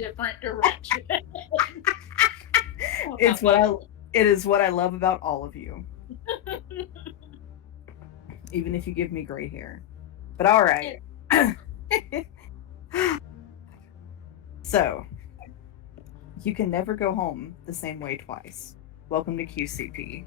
different direction. It's what it is what I love about all of you. Even if you give me gray hair. But all right. So, you can never go home the same way twice. Welcome to QCP.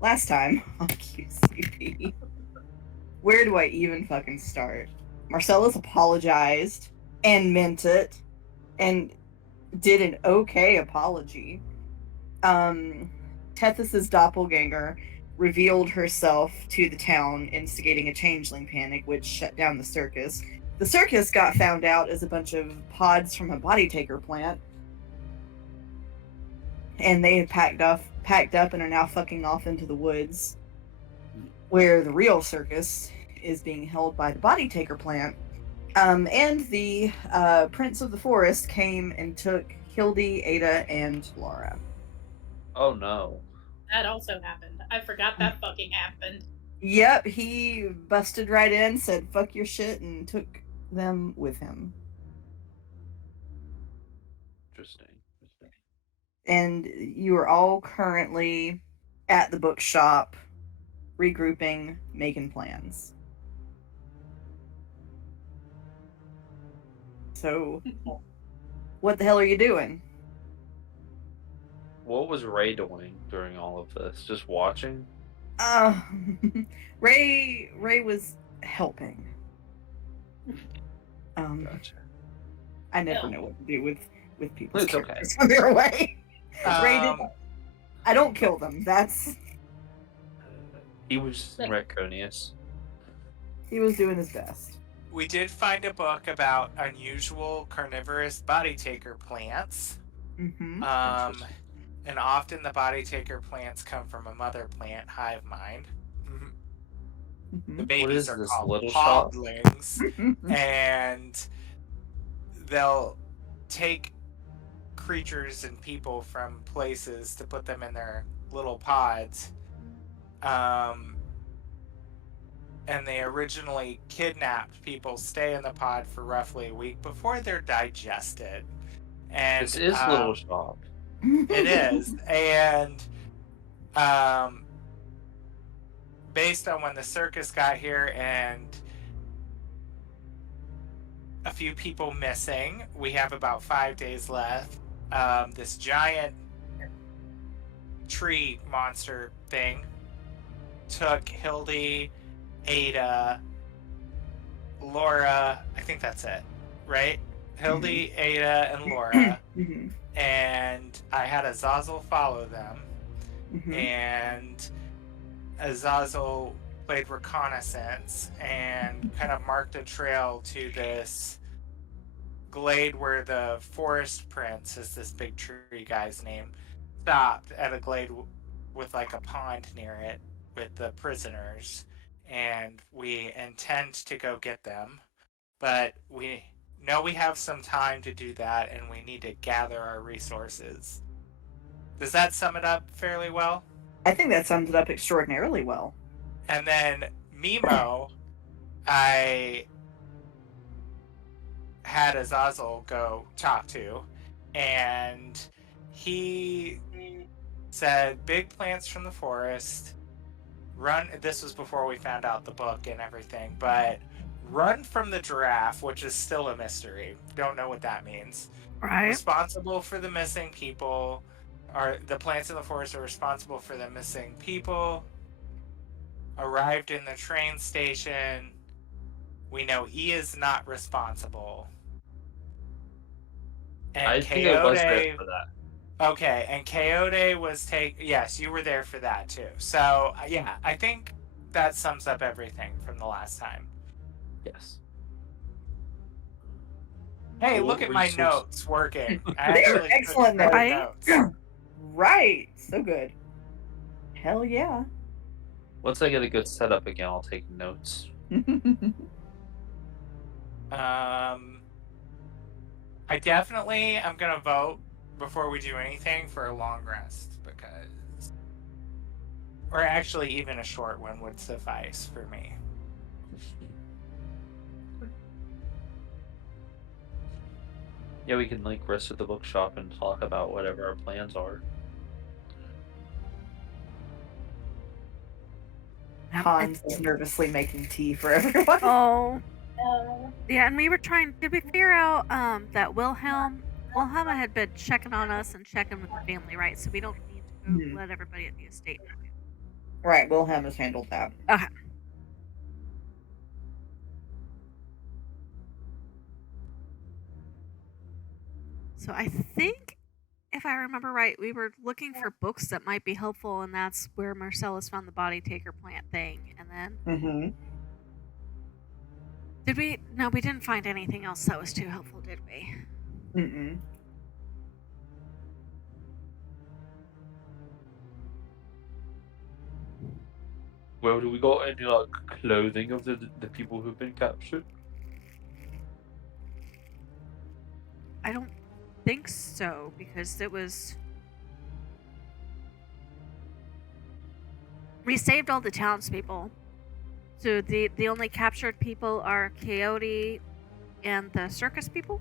Last time on QCP. Where do I even fucking start? Marcellus apologized and meant it and did an okay apology. Tethys's doppelganger revealed herself to the town, instigating a changeling panic, which shut down the circus. The circus got found out as a bunch of pods from a body taker plant, and they had packed up and are now fucking off into the woods, where the real circus is being held by the body taker plant. And the Prince of the Forest came and took Hildy, Ada, and Laura. Oh no. That also happened. I forgot that fucking happened. Yep, he busted right in, said fuck your shit, and took them with him. Interesting. And you are all currently at the bookshop, regrouping, making plans. So, what the hell are you doing? What was Ray doing during all of this? Just watching? Ray was helping. Gotcha. I never know what to do with people's It's characters on their way. Ray did. I don't kill them. That's. He was Reconius. He was doing his best. We did find a book about unusual carnivorous body taker plants. Mm-hmm. And often the body taker plants come from a mother plant, hive mind. Mm-hmm. The babies are called shop? podlings, and they'll take creatures and people from places to put them in their little pods. And they originally kidnapped people, stay in the pod for roughly a week before they're digested. And This is Little Shop. It is. And based on when the circus got here and a few people missing, we have about 5 days left. This giant tree monster thing took Hildy, Ada, Laura, I think that's it, right? Hildy, Ada, and Laura. And I had Azazel follow them. And Azazel played reconnaissance and kind of marked a trail to this glade where the forest prince, is this big tree guy's name, stopped at a glade with like a pond near it with the prisoners, and we intend to go get them, but we know we have some time to do that, and we need to gather our resources. Does that sum it up fairly well? I think that sums it up extraordinarily well. And then Mimo, I had Azazel go talk to, and he said big plants from the forest, run. This was before we found out the book and everything, but run from the giraffe, which is still a mystery. Don't know what that means. Right. Responsible for the missing people. The plants in the forest are responsible for the missing people. Arrived in the train station. We know E is not responsible. And I think I was there Coyote. for that. Okay, and Coyote was Yes, you were there for that too. So yeah, I think that sums up everything from the last time. Yes. Hey, What look at my resource- notes working. I They were actually took excellent better notes. notes. Right. So good. Hell yeah. Once I get a good setup again, I'll take notes. I definitely am gonna vote before we do anything for a long rest, because, or actually even a short one would suffice for me. Yeah, we can like rest at the bookshop and talk about whatever our plans are. Hans is nervously making tea for everyone. Oh, No. yeah, and we were trying. Did we figure out that Wilhelm had been checking on us and checking with the family, right? So we don't need to go Mhm. let everybody at the estate know. Right, Wilhelm has handled that. Okay. So I think, if I remember right, we were looking for books that might be helpful, and that's where Marcellus found the body taker plant thing. And then, Mm-hmm. did we? No, we didn't find anything else that was too helpful, did we? Mm-mm. Well, do we got any like clothing of the people who've been captured? I don't think so, because it was. We saved all the townspeople. So the only captured people are Coyote and the circus people?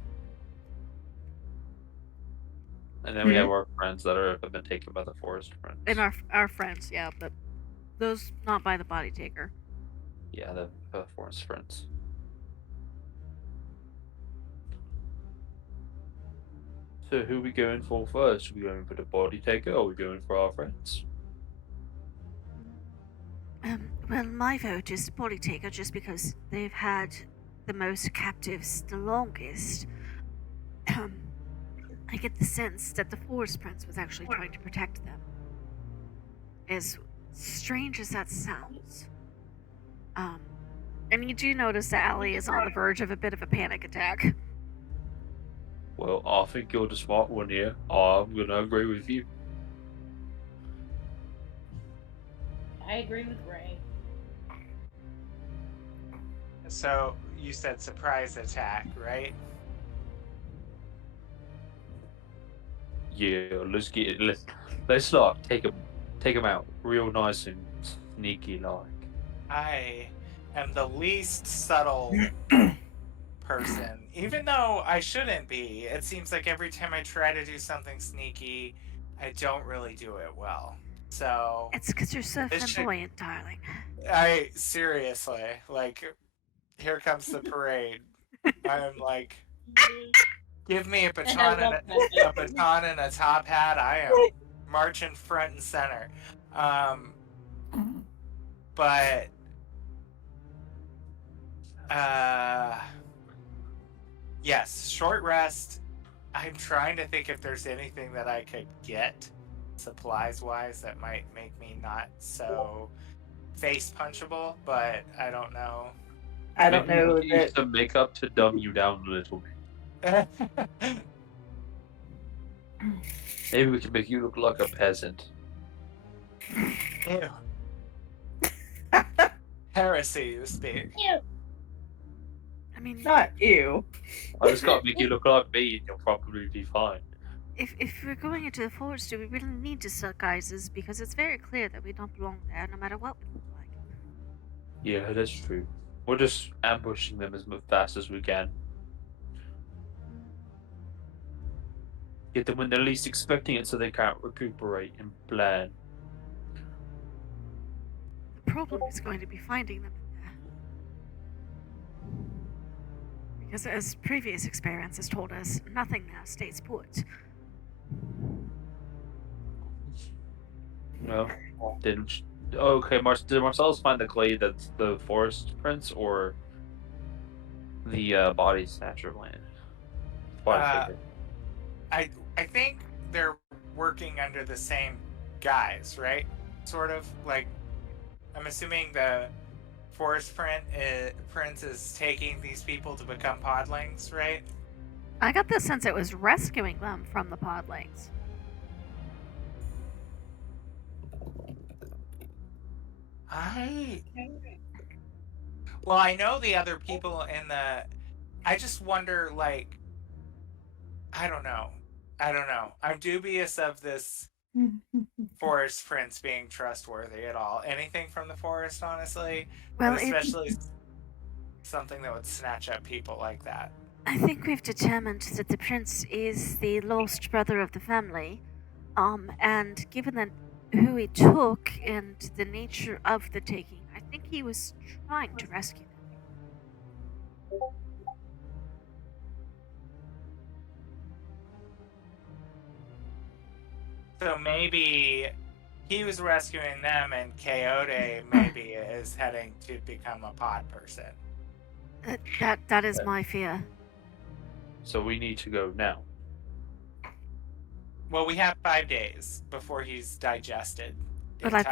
And then we have our friends that have been taken by the forest friends. And our friends, yeah, but those not by the body taker. Yeah, the forest friends. So who are we going for first? Are we going for the body taker or are we going for our friends? Well, my vote is body taker just because they've had the most captives the longest. I get the sense that the forest prince was actually trying to protect them. As strange as that sounds. And you do notice that Allie is on the verge of a bit of a panic attack. Well, I think you're the smart one here. I'm gonna agree with you. I agree with Ray. So you said surprise attack, right? Yeah, let's get it. Let's like take him out real nice and sneaky like. I am the least subtle person, even though I shouldn't be. It seems like every time I try to do something sneaky, I don't really do it well. So It's because you're so This should- flamboyant, darling. I seriously, like, here comes the parade. I'm like, give me a And I baton love and a that. baton and a top hat. I am marching front and center. But yes, short rest. I'm trying to think if there's anything that I could get supplies wise that might make me not so face punchable, but I don't know. I don't Maybe we know can use that. some makeup to dumb you down a little bit. Maybe we can make you look like a peasant. Ew. Heresy, you speak. Ew. I mean, Not you. I just gotta make you look like me and you'll probably be fine. if we're going into the forest, do we really need disguises? Because it's very clear that we don't belong there, no matter what we look like. Yeah, that's true. We're just ambushing them as fast as we can. Get them when they're least expecting it so they can't recuperate and plan. The problem is going to be finding them in there. Because as previous experience has told us, nothing there stays put. Well, did Marcellus find the glade that's the forest prince or the body snatcher land? Body taker. I think they're working under the same guise, right? Sort of like, I'm assuming the forest prince is taking these people to become podlings, right? I got the sense it was rescuing them from the podlings. Well, I know the other people in the. I just wonder, like, I don't know. I'm dubious of this forest prince being trustworthy at all. Anything from the forest, honestly, Well, but especially something that would snatch up people like that. I think we've determined that the prince is the lost brother of the family, and given that who he took and the nature of the taking, I think he was trying to rescue them. So maybe he was rescuing them, and Coyote maybe is heading to become a pod person. That is my fear. So we need to go now. Well, we have 5 days before he's digested. But I'd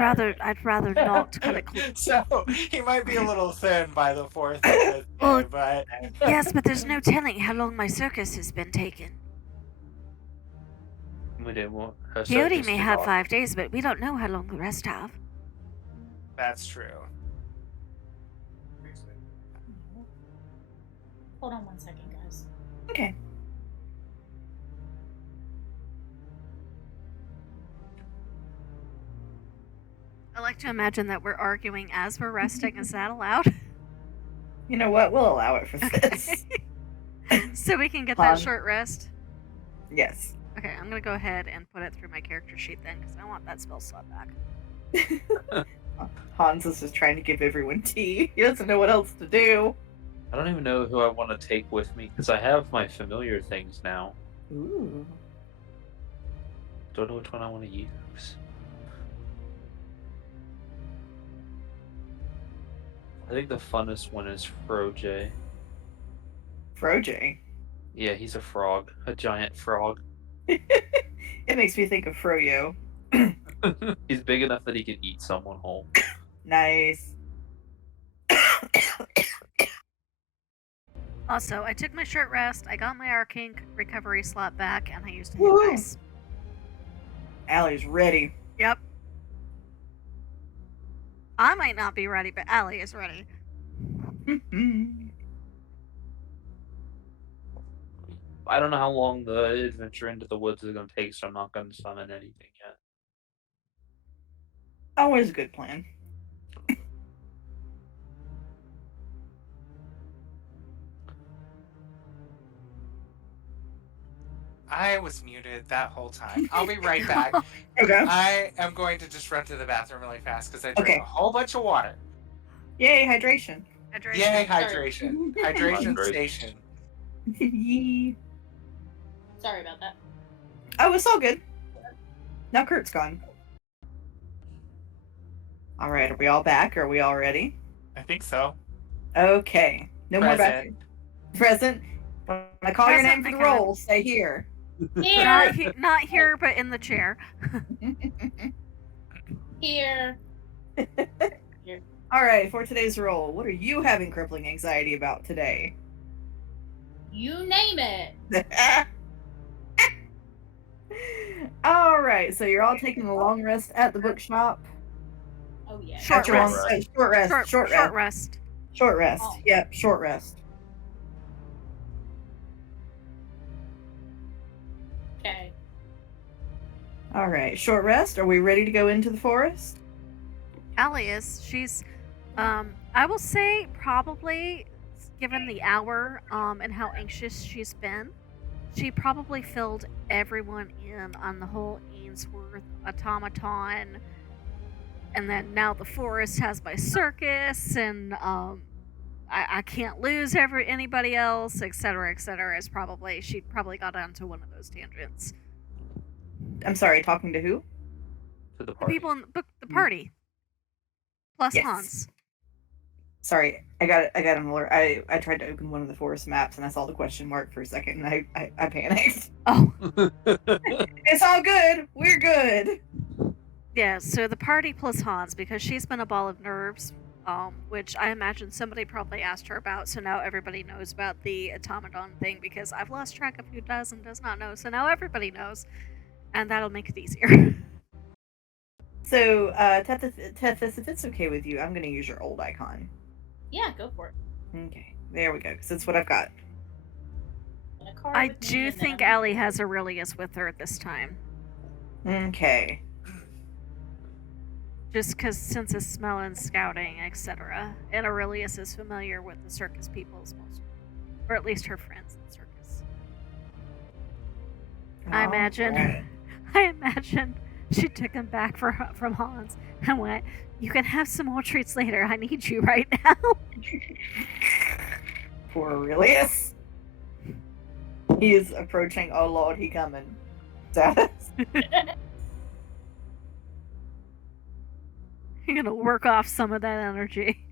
rather not kind of. So he might be a little thin by the 4th or 5th Well, day, but Yes, but there's no telling how long my circus has been taken. We didn't want her Coyote circus may to have go. 5 days, but we don't know how long the rest have. that's true. Hold on 1 second, guys. Okay. I like to imagine that we're arguing as we're resting. Is that allowed? You know what? We'll allow it for this. So we can get Fun. that short rest. Yes. Okay, I'm gonna go ahead and put it through my character sheet then, because I want that spell slot back. Hans is just trying to give everyone tea. He doesn't know what else to do. I don't even know who I want to take with me because I have my familiar things now. Ooh. Don't know which one I want to use. I think the funnest one is Froje. Froje. Yeah, he's a frog. A giant frog. It makes me think of Froyo. He's big enough that he can eat someone whole. Nice. Also, I took my short rest, I got my arcane recovery slot back, and I used a hit Woo! dice. Allie's ready. Yep. I might not be ready, but Allie is ready. I don't know how long the adventure into the woods is going to take, so I'm not going to summon anything yet. Always a good plan. I was muted that whole time. I'll be right back. Okay. I am going to just run to the bathroom really fast because I drank Okay. a whole bunch of water. Yay, hydration. Hydration. Yay, hydration. Hydration Hydration. station. Sorry about that. Oh, it's all good. Now Kurt's gone. Alright, are we all back? Are we all ready? I think so. Okay. No more back. Present. Present. When I call your Present, name for the my God. roll, say here. Here, Not here, but in the chair. here. Here. All right, for today's roll, what are you having crippling anxiety about today? You name it. All right, so you're all taking a long rest at the bookshop. Oh yeah. Short After a long rest. short rest. Short Short rest. rest. Short rest. Oh. Yep, short rest. Okay. All right, short rest. Are we ready to go into the forest? Allie is. She's, I will say probably, given the hour, and how anxious she's been, she probably filled everyone in on the whole Ainsworth automaton, and then now the forest has my circus, and I can't lose anybody else, etc., etc. She probably got onto one of those tangents. I'm sorry, talking to who? To the The party. people in the party, plus Yes. Hans. Sorry, I got an alert. I tried to open one of the forest maps and I saw the question mark for a second and I panicked. Oh. It's all good. We're good. Yeah, so the party plus Hans, because she's been a ball of nerves, which I imagine somebody probably asked her about, so now everybody knows about the automaton thing, because I've lost track of who does and does not know, so now everybody knows, and that'll make it easier. So, Tethys, if it's okay with you, I'm going to use your old icon. Yeah, go for it. Okay, there we go, because that's what I've got. In a car I with me, do and then think I'm- Allie has Aurelius with her this time. Okay. Just because since it's smell and scouting, etc. And Aurelius is familiar with the circus people's most, or at least her friends in the circus. I imagine she took him back from Hans and went, "You can have some more treats later. I need you right now." Poor Aurelius. He is approaching. Oh Lord, he coming. Status. You're gonna work off some of that energy.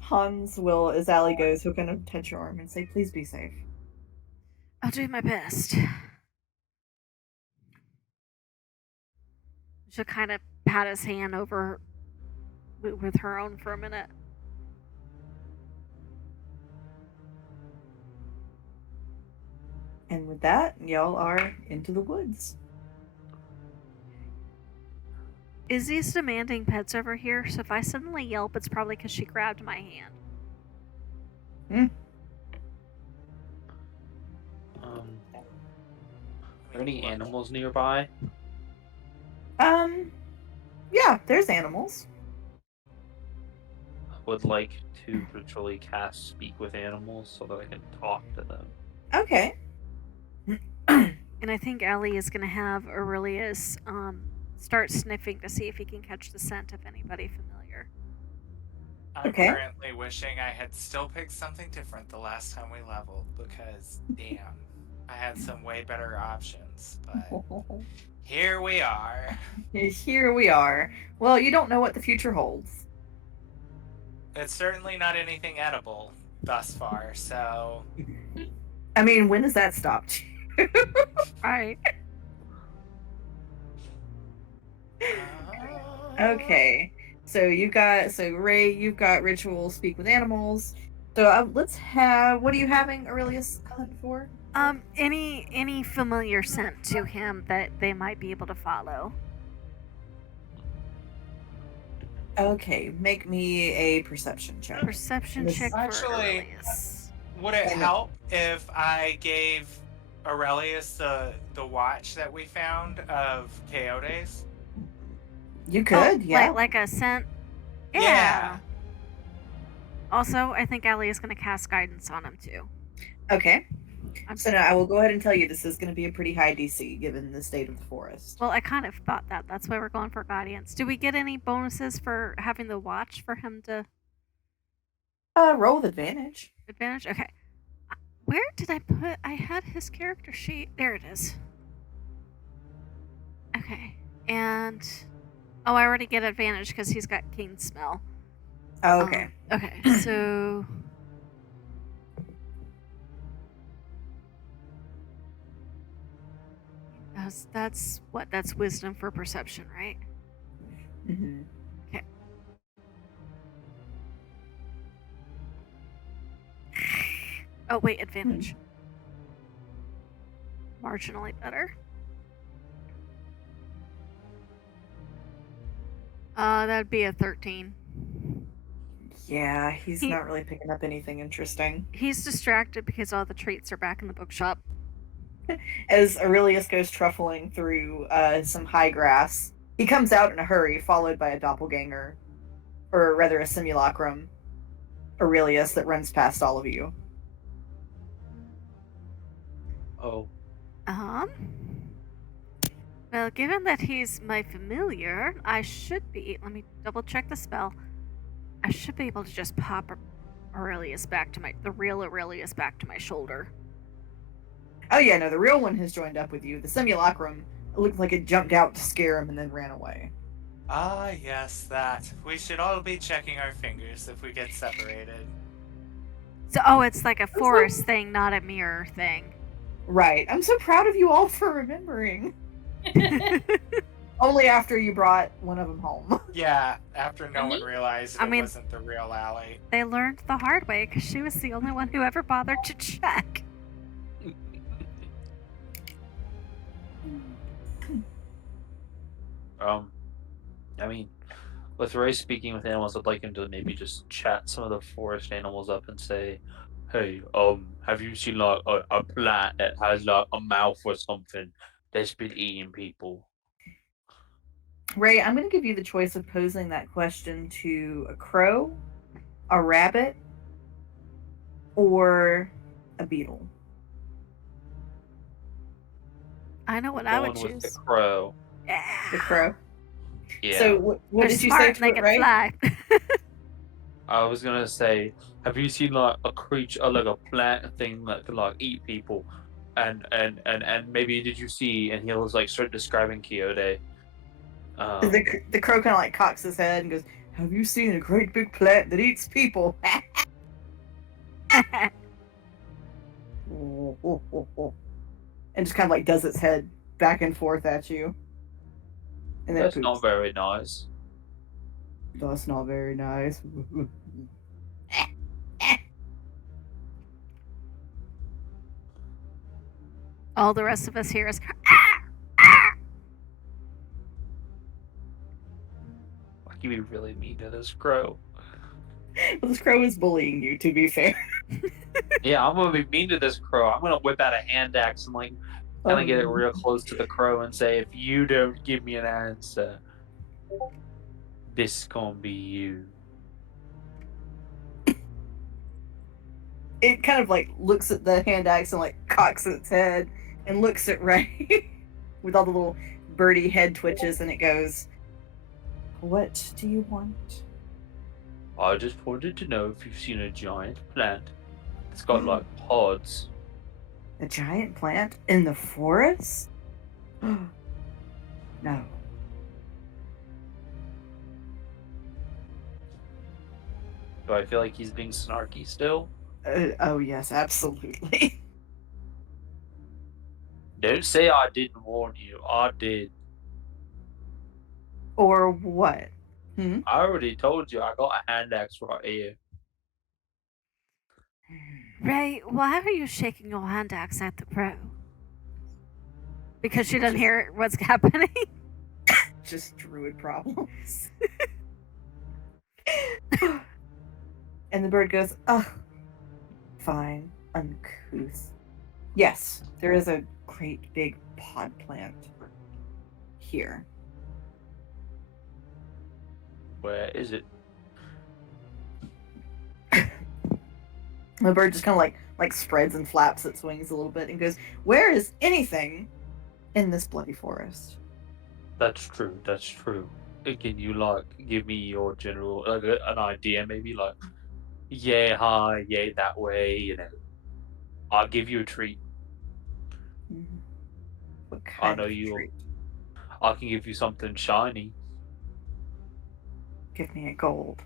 Hans will, as Allie goes, he'll kind of touch your arm and say, "Please be safe." I'll do my best. She'll kind of pat his hand over with her own for a minute. And with that, y'all are into the woods. Izzy's demanding pets over here, so if I suddenly yelp, it's probably because she grabbed my hand. Are there any animals nearby? Yeah, there's animals. I would like to ritually cast Speak with Animals so that I can talk to them. Okay. And I think Allie is gonna have Aurelius start sniffing to see if he can catch the scent of anybody familiar. I'm Okay. currently wishing I had still picked something different the last time we leveled, because damn, I had some way better options, but here we are. Here we are. Well, you don't know what the future holds. It's certainly not anything edible thus far, so I mean, when has that stopped? Right. Okay. So Ray, you've got ritual speak with animals. So let's have. What are you having Aurelius hunt for? Any familiar scent to him that they might be able to follow. Okay, make me a perception check. Perception Yes. check for Actually, Aurelius. would it help if I gave Aurelius the watch that we found of Coyotes? You could, yeah. Like a scent. Yeah. Also, I think Allie is going to cast guidance on him too. Okay. I'm So now I will go ahead and tell you this is going to be a pretty high DC given the state of the forest. Well, I kind of thought that. That's why we're going for guidance. Do we get any bonuses for having the watch for him to Roll with advantage. advantage? Okay. Where did I put? I had his character sheet. There it is. Okay. And oh, I already get advantage because he's got keen smell. Oh, okay. Okay. So that's what? That's wisdom for perception, right? Mm-hmm. Oh, wait, advantage. Marginally better. That'd be a 13. Yeah, he's not really picking up anything interesting. He's distracted because all the treats are back in the bookshop. As Aurelius goes truffling through some high grass, he comes out in a hurry, followed by a doppelganger, or rather a simulacrum, Aurelius, that runs past all of you. Oh. Well, given that he's my familiar, I should be. Let me double check the spell. I should be able to just pop Aurelius back to the real Aurelius back to my shoulder. Oh yeah, no, the real one has joined up with you. The simulacrum, it looked like it jumped out to scare him and then ran away. Ah, yes, that. We should all be checking our fingers if we get separated. So, it's like a forest thing, not a mirror thing. Right. I'm so proud of you all for remembering. Only after you brought one of them home. Yeah, after no one realized it wasn't the real Allie. They learned the hard way because she was the only one who ever bothered to check. I mean, with Ray speaking with animals, I'd like him to maybe just chat some of the forest animals up and say, hey, have you seen like a plant that has like a mouth or something that's been eating people? Ray, I'm going to give you the choice of posing that question to a crow, a rabbit, or a beetle. I know what I would choose. The crow. Yeah. The crow. Yeah. So what did you say to it, Ray? Fly. I was gonna say, have you seen like a creature, like a plant thing that could like eat people, and maybe did you see? And he'll like start describing Quixote. The crow kind of like cocks his head and goes, "Have you seen a great big plant that eats people?" And just kind of like does its head back and forth at you. And then that's not very nice. That's not very nice. All the rest of us hear is. Like you be really mean to this crow. Well, this crow is bullying you, to be fair. Yeah, I'm gonna be mean to this crow. I'm gonna whip out a hand axe and like kind of get it real close to the crow and say, if you don't give me an answer, this gonna be you. It kind of like looks at the hand axe and like cocks its head and looks at Ray with all the little birdie head twitches, and it goes, "What do you want?" I just wanted to know if you've seen a giant plant. It's got like pods. A giant plant in the forest? No. Do I feel like he's being snarky still? Oh yes, absolutely. Don't say I didn't warn you. I did. Or what? I already told you I got a hand axe right here. Ray, why are you shaking your hand axe at the crow? Because she doesn't hear what's happening? Just druid problems. And the bird goes, "Oh, fine, uncouth. Yes, there is a great big pod plant here." Where is it? The bird just kind of like spreads and flaps its wings a little bit and goes, "Where is anything in this bloody forest?" That's true. That's true. Can you like give me your general like an idea? Maybe like, yay high, yay that way. You know, I'll give you a treat. What kind I know of you. treat? I can give you something shiny. Give me a gold.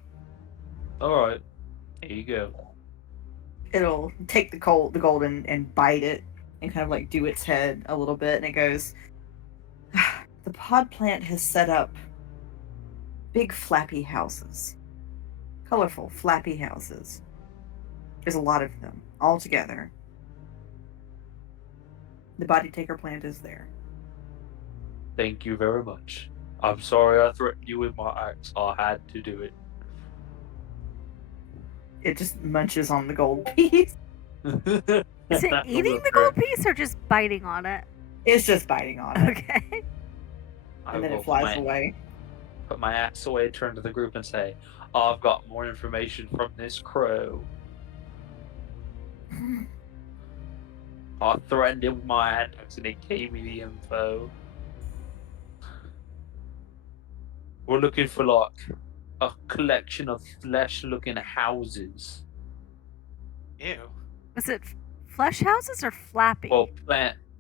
All right, here you go. It'll take the gold and bite it and kind of like do its head a little bit, and it goes, "The pod plant has set up big flappy houses. Colorful, flappy houses. There's a lot of them, all together. The body taker plant is there. Thank you very much. I'm sorry I threatened you with my axe. I had to do it. It just munches on the gold piece. Is it eating the gold piece or just biting on it? It's just biting on it. Okay. And then it flies away. Put my axe away, turn to the group and say, I've got more information from this crow. I threatened him with my axe and he gave me the info. We're looking for like a collection of flesh-looking houses. Ew. Was it flesh houses or flappy? Well,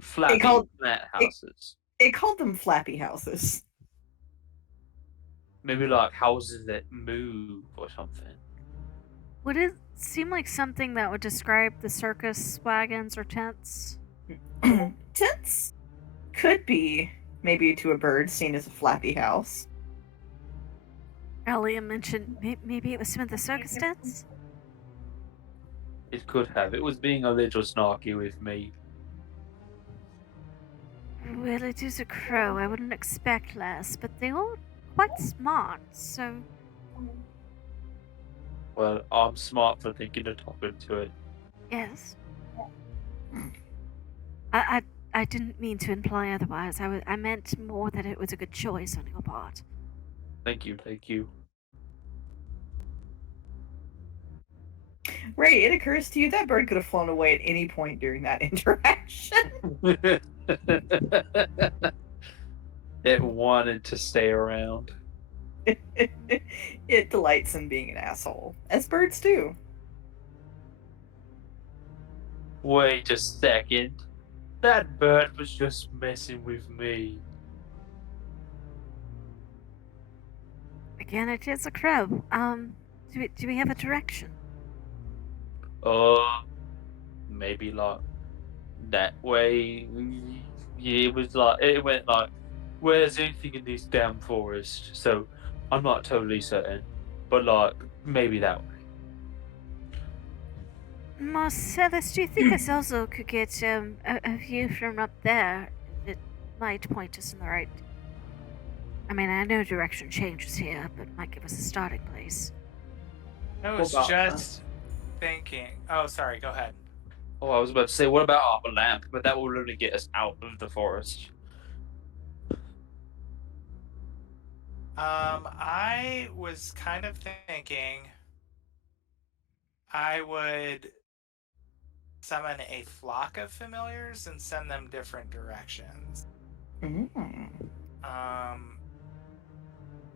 flappy plant houses. It called them flappy houses. Maybe like houses that move or something. Would it seem like something that would describe the circus wagons or tents? Tents could be, maybe to a bird, seen as a flappy house. Elliot mentioned maybe it was some of the circus tents? It could have. It was being a little snarky with me. Well, it is a crow. I wouldn't expect less, but they are quite smart, so... Well, I'm smart for thinking of talking to it. Yes. I didn't mean to imply otherwise. I meant more that it was a good choice on your part. Thank you. Ray, it occurs to you that bird could have flown away at any point during that interaction. It wanted to stay around. It delights in being an asshole, as birds do. Wait a second. That bird was just messing with me. Again, it is a crow. Do we have a direction? Maybe like that way. Yeah, it went like, where's anything in this damn forest? So I'm not totally certain, but like maybe that way. Marcellus, do you think us also could get a view from up there that might point us in the right? I mean, I know direction changes here, but might give us a starting place. I was just thinking. Oh, sorry. Go ahead. Oh, I was about to say, what about our lamp? But that will only get us out of the forest. I was kind of thinking I would summon a flock of familiars and send them different directions.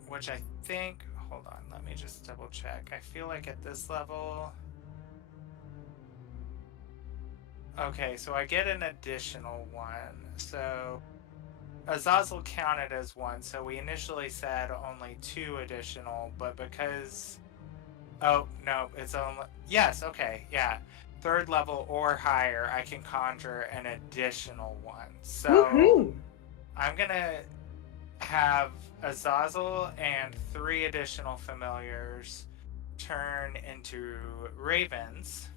Which I think, hold on, let me just double check. I feel like at this level, okay, so I get an additional one. So Azazel counted as one, so we initially said only 2 additional, but because, oh no, it's only, yes, okay, yeah, 3rd level or higher, I can conjure an additional one. So Woohoo! I'm gonna have Azazel and 3 additional familiars turn into ravens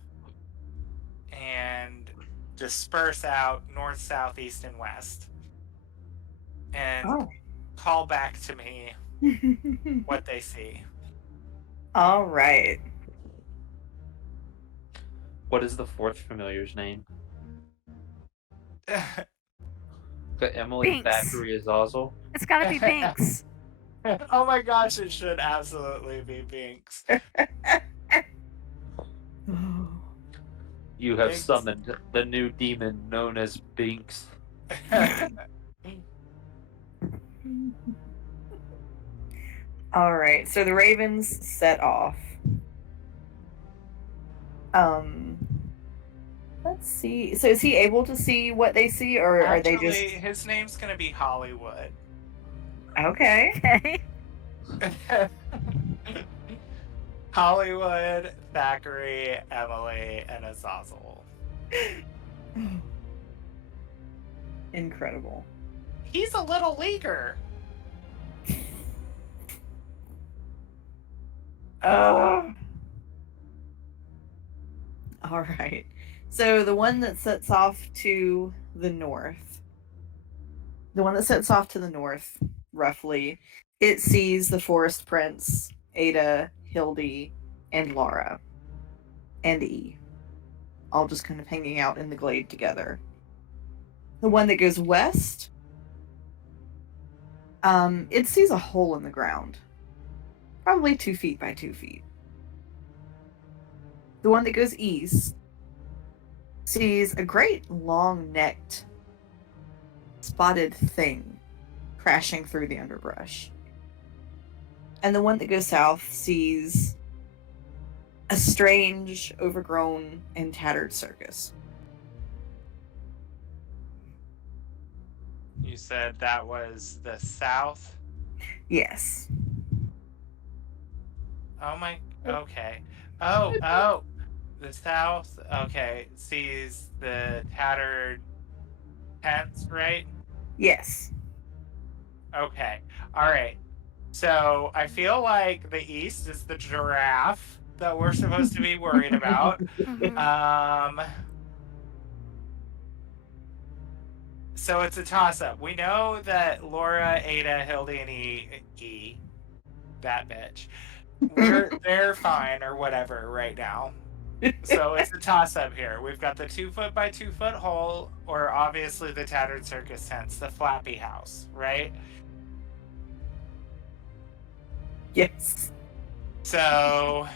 and disperse out north, south, east, and west, and call back to me what they see. All right. What is the 4th familiar's name? Emily, Binks. Thackeray, Azazel. It's gotta be Binks. Oh my gosh, it should absolutely be Binks. You have Binks. summoned the new demon known as Binks. All right, so the ravens set off. Let's see. So is he able to see what they see, or are they just? His name's gonna be Hollywood. Okay. Okay. Hollywood, Thackeray, Emily, and Azazel. Incredible. He's a little leaguer. All right. So the one that sets off to the north, roughly, it sees the Forest Prince, Ada, Hildy, and Laura, and E, all just kind of hanging out in the glade together. The one that goes west, it sees a hole in the ground, probably 2 feet by 2 feet. The one that goes east sees a great long-necked, spotted thing crashing through the underbrush. And the one that goes south sees a strange, overgrown, and tattered circus. You said that was the south? Yes. Oh my, okay. Oh, the south, okay, sees the tattered tents, right? Yes. Okay, alright. So, I feel like the east is the giraffe that we're supposed to be worried about. So it's a toss-up. We know that Laura, Ada, Hildy, and E, that bitch, they're fine or whatever right now. So it's a toss-up here. We've got the 2 foot by 2 foot hole, or obviously the tattered circus tents, the flappy house, right? Yes. So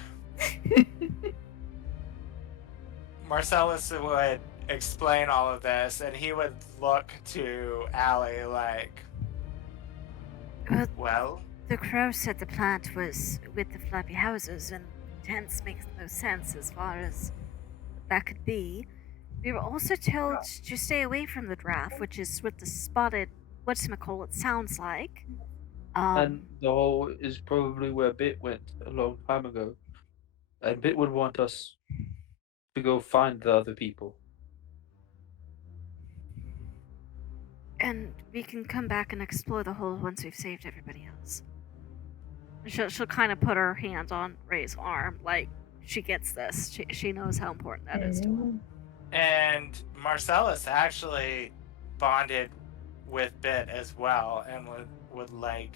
Marcellus would explain all of this, and he would look to Allie like, well, the crow said the plant was with the flappy houses, and tents makes no sense as far as that could be. We were also told to stay away from the draft, which is what the spotted whatchamacallit sounds like. And the hole is probably where Bit went a long time ago. And Bit would want us to go find the other people. And we can come back and explore the hole once we've saved everybody else. She'll kind of put her hand on Ray's arm, like she gets this. She knows how important that is to her. And Marcellus actually bonded with Bit as well, and would like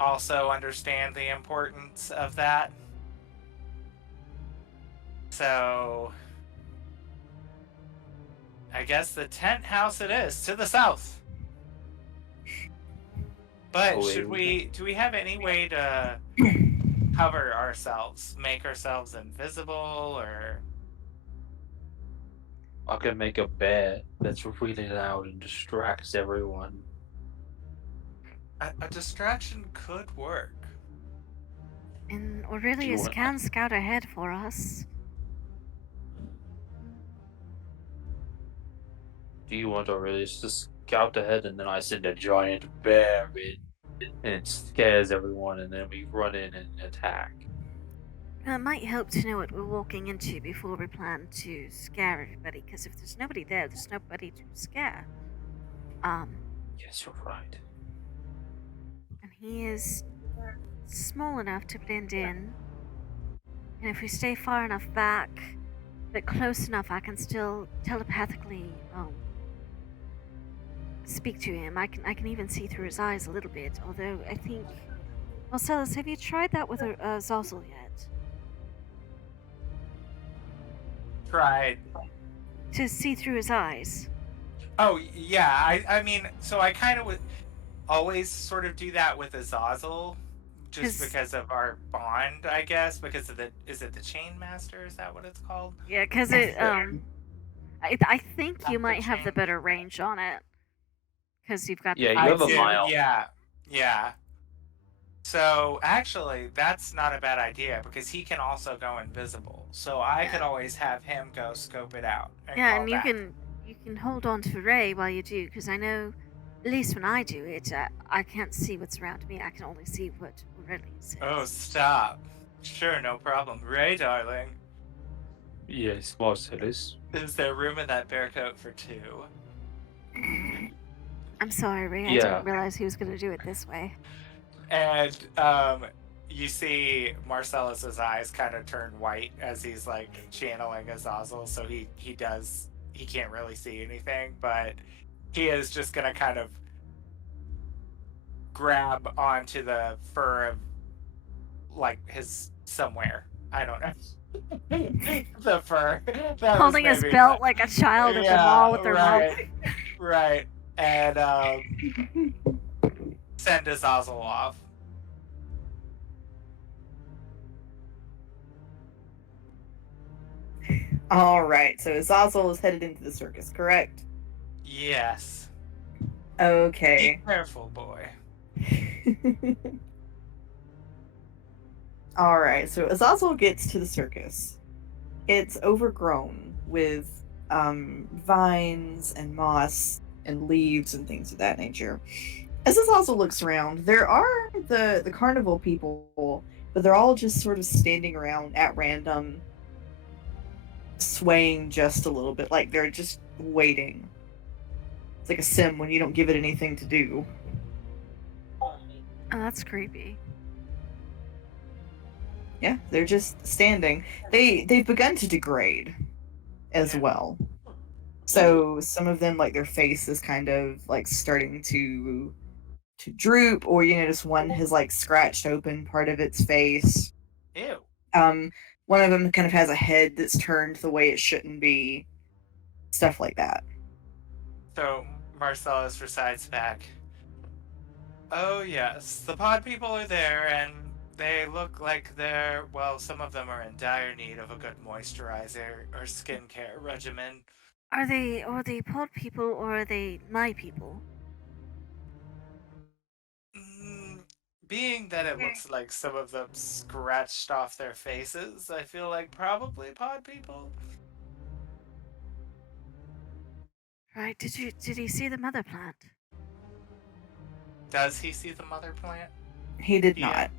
also understand the importance of that. So I guess the tent house it is, to the south. But do we have any way to cover ourselves, make ourselves invisible, or? I can make a bear that's really loud and distracts everyone. A distraction could work. And Aurelius can scout ahead for us. Do you want Aurelius to scout ahead and then I send a giant bear in and it scares everyone and then we run in and attack? It might help to know what we're walking into before we plan to scare everybody, because if there's nobody there, there's nobody to scare. Yes, you're right. And he is small enough to blend in. And if we stay far enough back, but close enough, I can still telepathically speak to him. I can even see through his eyes a little bit, although I think... Marcellus, have you tried that with Zazzle yet? Tried. To see through his eyes? Oh, yeah. I mean, so I kind of would always sort of do that with Azazel, just because of our bond, I guess, because of is it the Chain Master? Is that what it's called? Yeah, because it, I think you might have the better range on it. Because you've got... Yeah, you have a mile. Yeah. So, actually, that's not a bad idea, because he can also go invisible. So I could always have him go scope it out. And you can hold on to Ray while you do, because I know, at least when I do it, I can't see what's around me. I can only see what Aurelius says. Oh, stop. Sure, no problem. Ray, darling. Yes, Marcellus. Is there room in that bear coat for 2? I'm sorry, Ray. I didn't realize he was going to do it this way. And you see Marcellus's eyes kind of turn white as he's like channeling Azazel, so he can't really see anything, but he is just gonna kind of grab onto the fur of like his somewhere. I don't know. The fur. That Holding his belt like a child at the mall with their mom. Right. And send Azazel off. All right, so Azazel is headed into the circus, correct? Yes. Okay. Be careful, boy. All right, so Azazel gets to the circus. It's overgrown with vines and moss and leaves and things of that nature. As Azazel looks around, there are the carnival people, but they're all just sort of standing around at random, swaying just a little bit, like they're just waiting. It's like a sim when you don't give it anything to do. Oh, that's creepy. Yeah, they're just standing. They've begun to degrade as well. So some of them, like their face is kind of like starting to droop, or you notice one has like scratched open part of its face. Ew. One of them kind of has a head that's turned the way it shouldn't be. Stuff like that. So Marcellus recites back. Oh yes, the pod people are there, and they look like they're, well, some of them are in dire need of a good moisturizer or skincare regimen. Are they pod people or are they my people? Being that it looks like some of them scratched off their faces, I feel like probably pod people. Right, did he see the mother plant? Does he see the mother plant? He did not.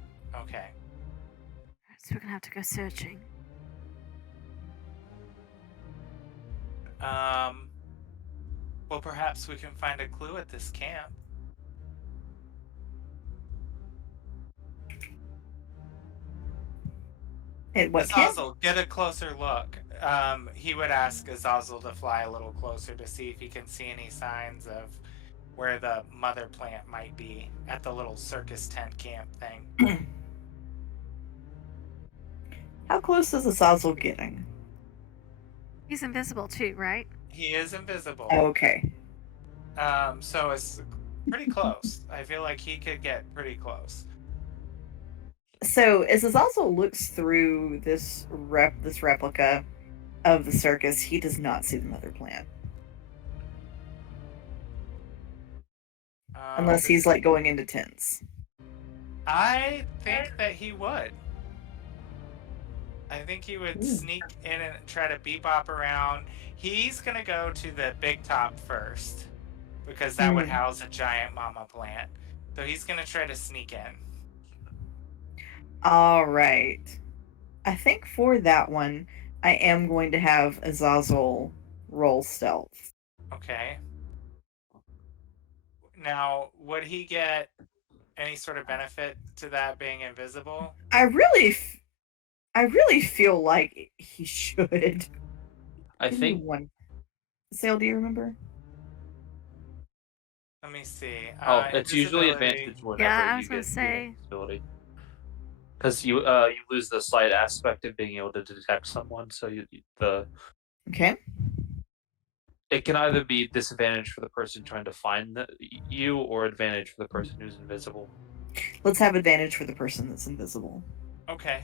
Okay. So we're gonna have to go searching. Well, perhaps we can find a clue at this camp. At what camp? Azazel, get a closer look. He would ask Azazel to fly a little closer to see if he can see any signs of where the mother plant might be at the little circus tent camp thing. How close is Azazel getting? He's invisible too, right? He is invisible. Okay. So it's pretty close. I feel like he could get pretty close. So as Azazel looks through this replica of the circus, he does not see the mother plant. Unless he's like going into tents. I think that he would. I think he would sneak in and try to bebop around. He's gonna go to the big top first, because that would house a giant mama plant. So he's gonna try to sneak in. All right. I think for that one, I am going to have Azazel roll stealth. Okay. Now, would he get any sort of benefit to that being invisible? I really feel like he should. I think one. Sale, do you remember? Let me see. it's usually advantage whenever you get invisibility. Because you lose the slight aspect of being able to detect someone, so Okay. It can either be disadvantage for the person trying to find you, or advantage for the person who's invisible. Let's have advantage for the person that's invisible. Okay.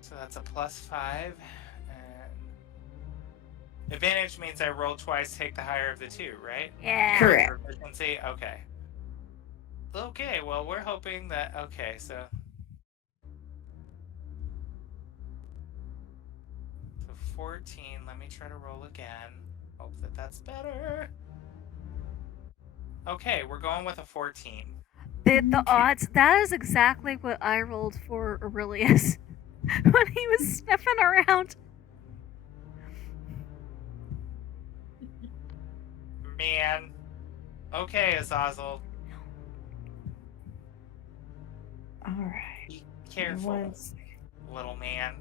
So that's a +5. And advantage means I roll twice, take the higher of the two, right? Yeah. Correct. Proficiency? Okay. Okay, well, we're hoping that... Okay, so 14. Let me try to roll again. Hope that that's better. Okay, we're going with a 14. The odds, that is exactly what I rolled for Aurelius when he was sniffing around. Man. Okay, Azazel. All right. Careful, little man.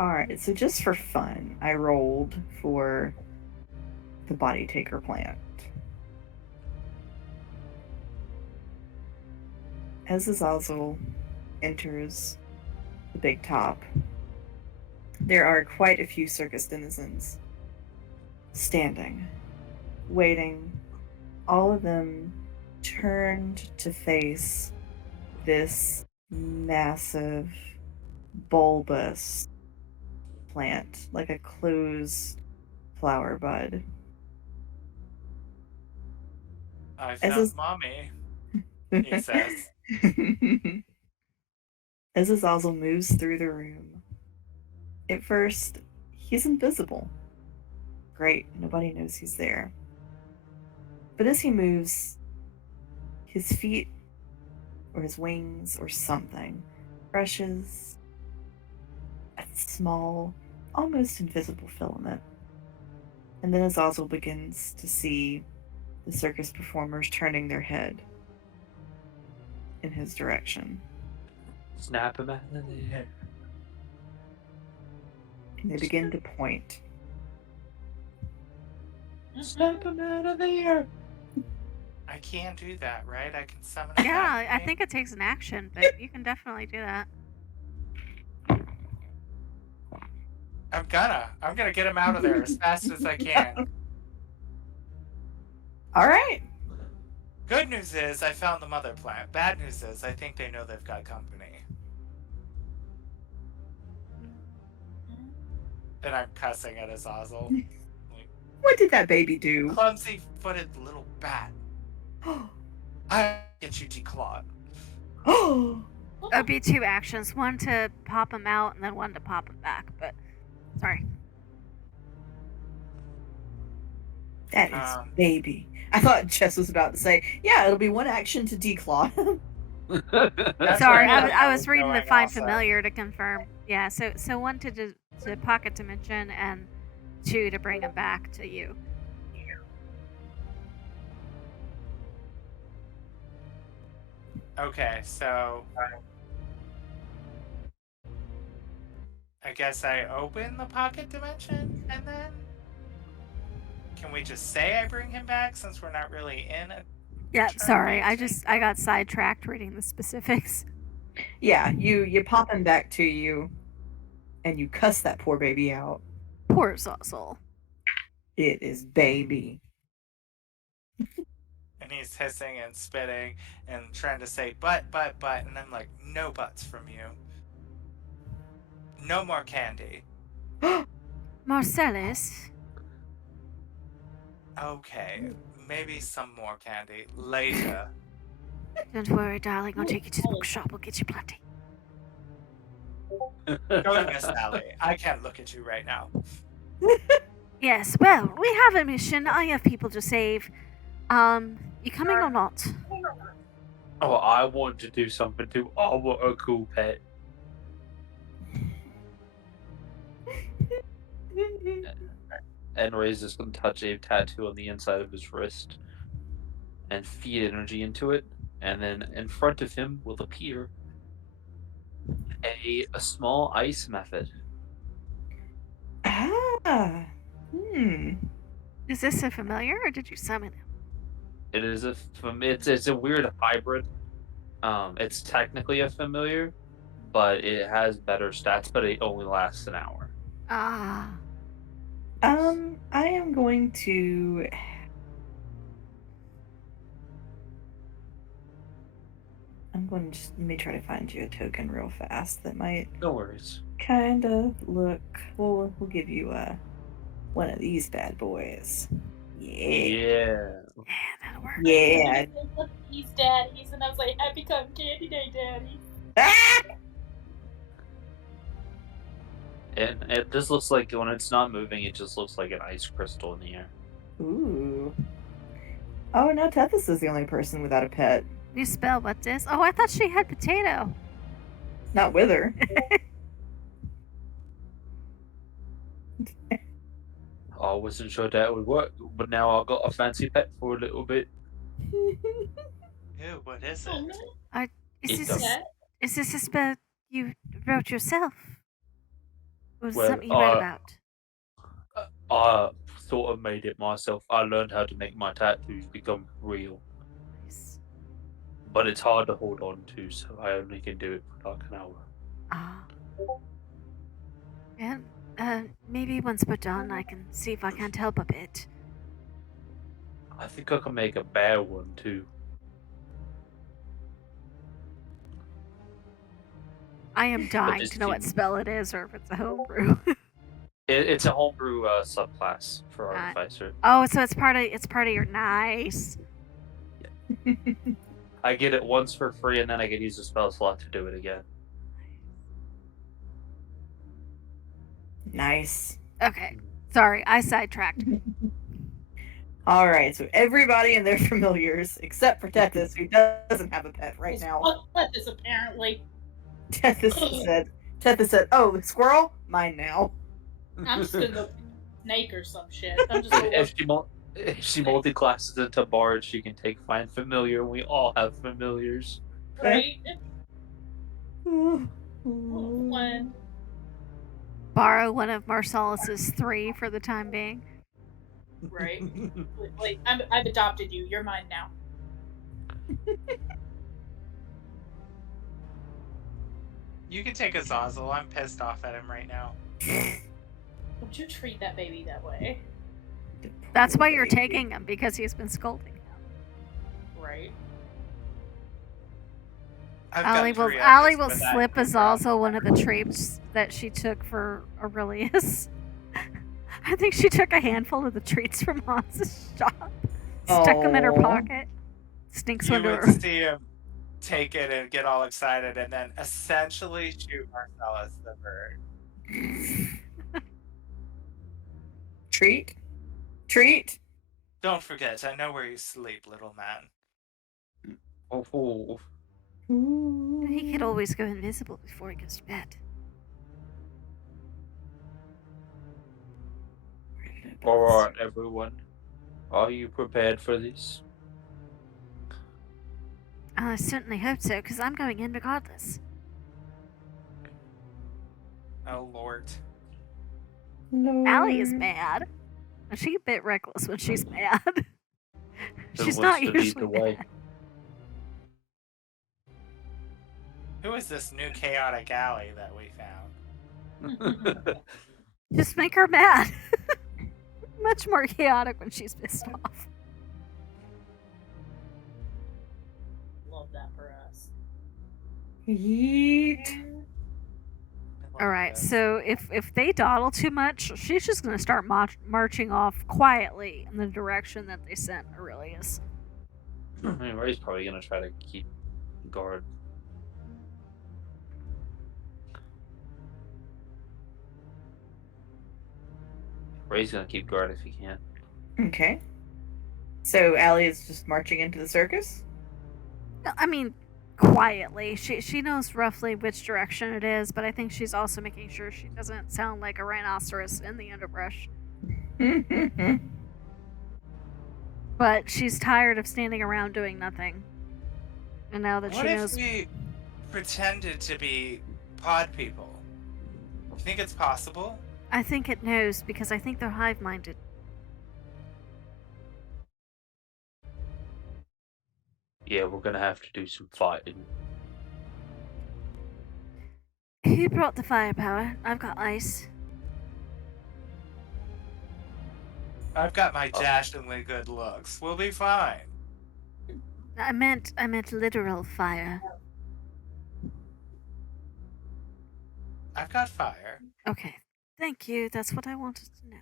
Alright, so just for fun, I rolled for the body taker plant. As Azazel enters the big top, there are quite a few circus denizens standing, waiting, all of them turned to face this massive, bulbous plant, like a closed flower bud. I found mommy, he says. As Azazel moves through the room, at first, he's invisible. Great, nobody knows he's there. But as he moves, his feet or his wings or something brushes a small, almost invisible filament. And then Azazel begins to see the circus performers turning their head in his direction. Snap him out of the air. And they begin to point. Snap him out of the air. I can do that, right? I can summon. Yeah, I think it takes an action, but you can definitely do that. I'm gonna get him out of there as fast as I can. All right. Good news is I found the mother plant. Bad news is I think they know they've got company. And I'm cussing at Azazel. What did that baby do? Clumsy-footed little bat. I get you declawed. Oh. It would be 2 actions, one to pop him out and then one to pop him back, but sorry. That is baby. I thought Jess was about to say, yeah, it'll be 1 action to declaw. Sorry, I was reading the Find Familiar to confirm. Yeah, so 1 to pocket dimension and 2 to bring him back to you. Okay, so I guess I open the pocket dimension and then can we just say I bring him back since we're not really in it? Yeah, sorry, I got sidetracked reading the specifics. Yeah, you pop him back to you and you cuss that poor baby out. Poor Zazel. It is baby. And he's hissing and spitting and trying to say but, and I'm like, no buts from you. No more candy. Marcellus. Okay, maybe some more candy later. Don't worry, darling. I'll take you to the bookshop. We'll get you plenty. Go to Miss Sally. I can't look at you right now. Yes, well, we have a mission. I have people to save. You coming or not? Oh, I want to do something too. Oh, what a cool pet. And Ray's just going to touch a tattoo on the inside of his wrist and feed energy into it. And then in front of him will appear a small ice method. Ah. Is this a familiar, or did you summon him? It is it's a weird hybrid. It's technically a familiar, but it has better stats, but it only lasts an hour. Ah. I am going to let me try to find you a token real fast that might No worries. kind of look. We'll give you one of these bad boys. Yeah. Yeah. Yeah, that'll work. Yeah. He's daddies, and I was like, happy come candy day, daddy. Ah! And this looks like when it's not moving, it just looks like an ice crystal in the air. Ooh. Oh no, Tethys is the only person without a pet. You spell what this? Oh, I thought she had potato. Not with her. I wasn't sure that would work, but now I've got a fancy pet for a little bit. Ew, what is Oh, it? man. Is this a spell you wrote yourself? Or is it Well, something you read about? I sort of made it myself. I learned how to make my tattoos become real, Nice. but it's hard to hold on to, so I only can do it for like an hour. Ah. And maybe once we're done, I can see if I can't help a bit. I think I can make a bear one too. I am dying this to know what seems- spell it is, or if it's a homebrew. It's a homebrew subclass for Ah. Artificer. Oh, so it's part of your nice. I get it once for free, and then I can use the spell slot to do it again. Nice. Okay, sorry, I sidetracked. All right, so everybody and their familiars, except for Tethys, who doesn't have a pet right now. What is apparently? Tethys said, "Oh, squirrel, mine now." I'm just gonna go snake or some shit. I'm just gonna If she multi-classes into bard, she can take find familiar. We all have familiars. right. When Borrow one of Marsalis's 3 for the time being. right. Wait, I've adopted you. You're mine now. You can take Azazel. I'm pissed off at him right now. Don't you treat that baby that way. That's why you're taking him, because he's been scolding him. Right. Allie will slip Azazel one of the treats that she took for Aurelius. I think she took a handful of the treats from Hans's shop, stuck them in her Aw. pocket, sneaks You one to would her. see him take it and get all excited, and then essentially shoot Marcellus the bird. Treat. Don't forget, I know where you sleep, little man. Oh, He could always go invisible before he goes to bed. all right, everyone. Are you prepared for this? I certainly hope so, because I'm going in regardless. Oh, Lord. Allie is mad. She's a bit reckless when she's mad. She's Who not wants to lead usually the way? mad. Who is this new chaotic alley that we found? Just make her mad. Much more chaotic when she's pissed off. Love that for us. Yeet. All right, so if they dawdle too much, she's just gonna start marching off quietly in the direction that they sent Aurelius. I mean, Ray's probably gonna try to keep guard. Ray's gonna keep guard if he can. Okay. So Allie is just marching into the circus? No, I mean, quietly. She knows roughly which direction it is, but I think she's also making sure she doesn't sound like a rhinoceros in the underbrush. But she's tired of standing around doing nothing. And now that What she if knows. we pretended to be pod people? You think it's possible? I think it knows because I think they're hive minded. Yeah, we're gonna have to do some fighting. Who brought the firepower? I've got ice. I've got my dashingly good looks. We'll be fine. I meant literal fire. I've got fire. Okay. Thank you. That's what I wanted to know.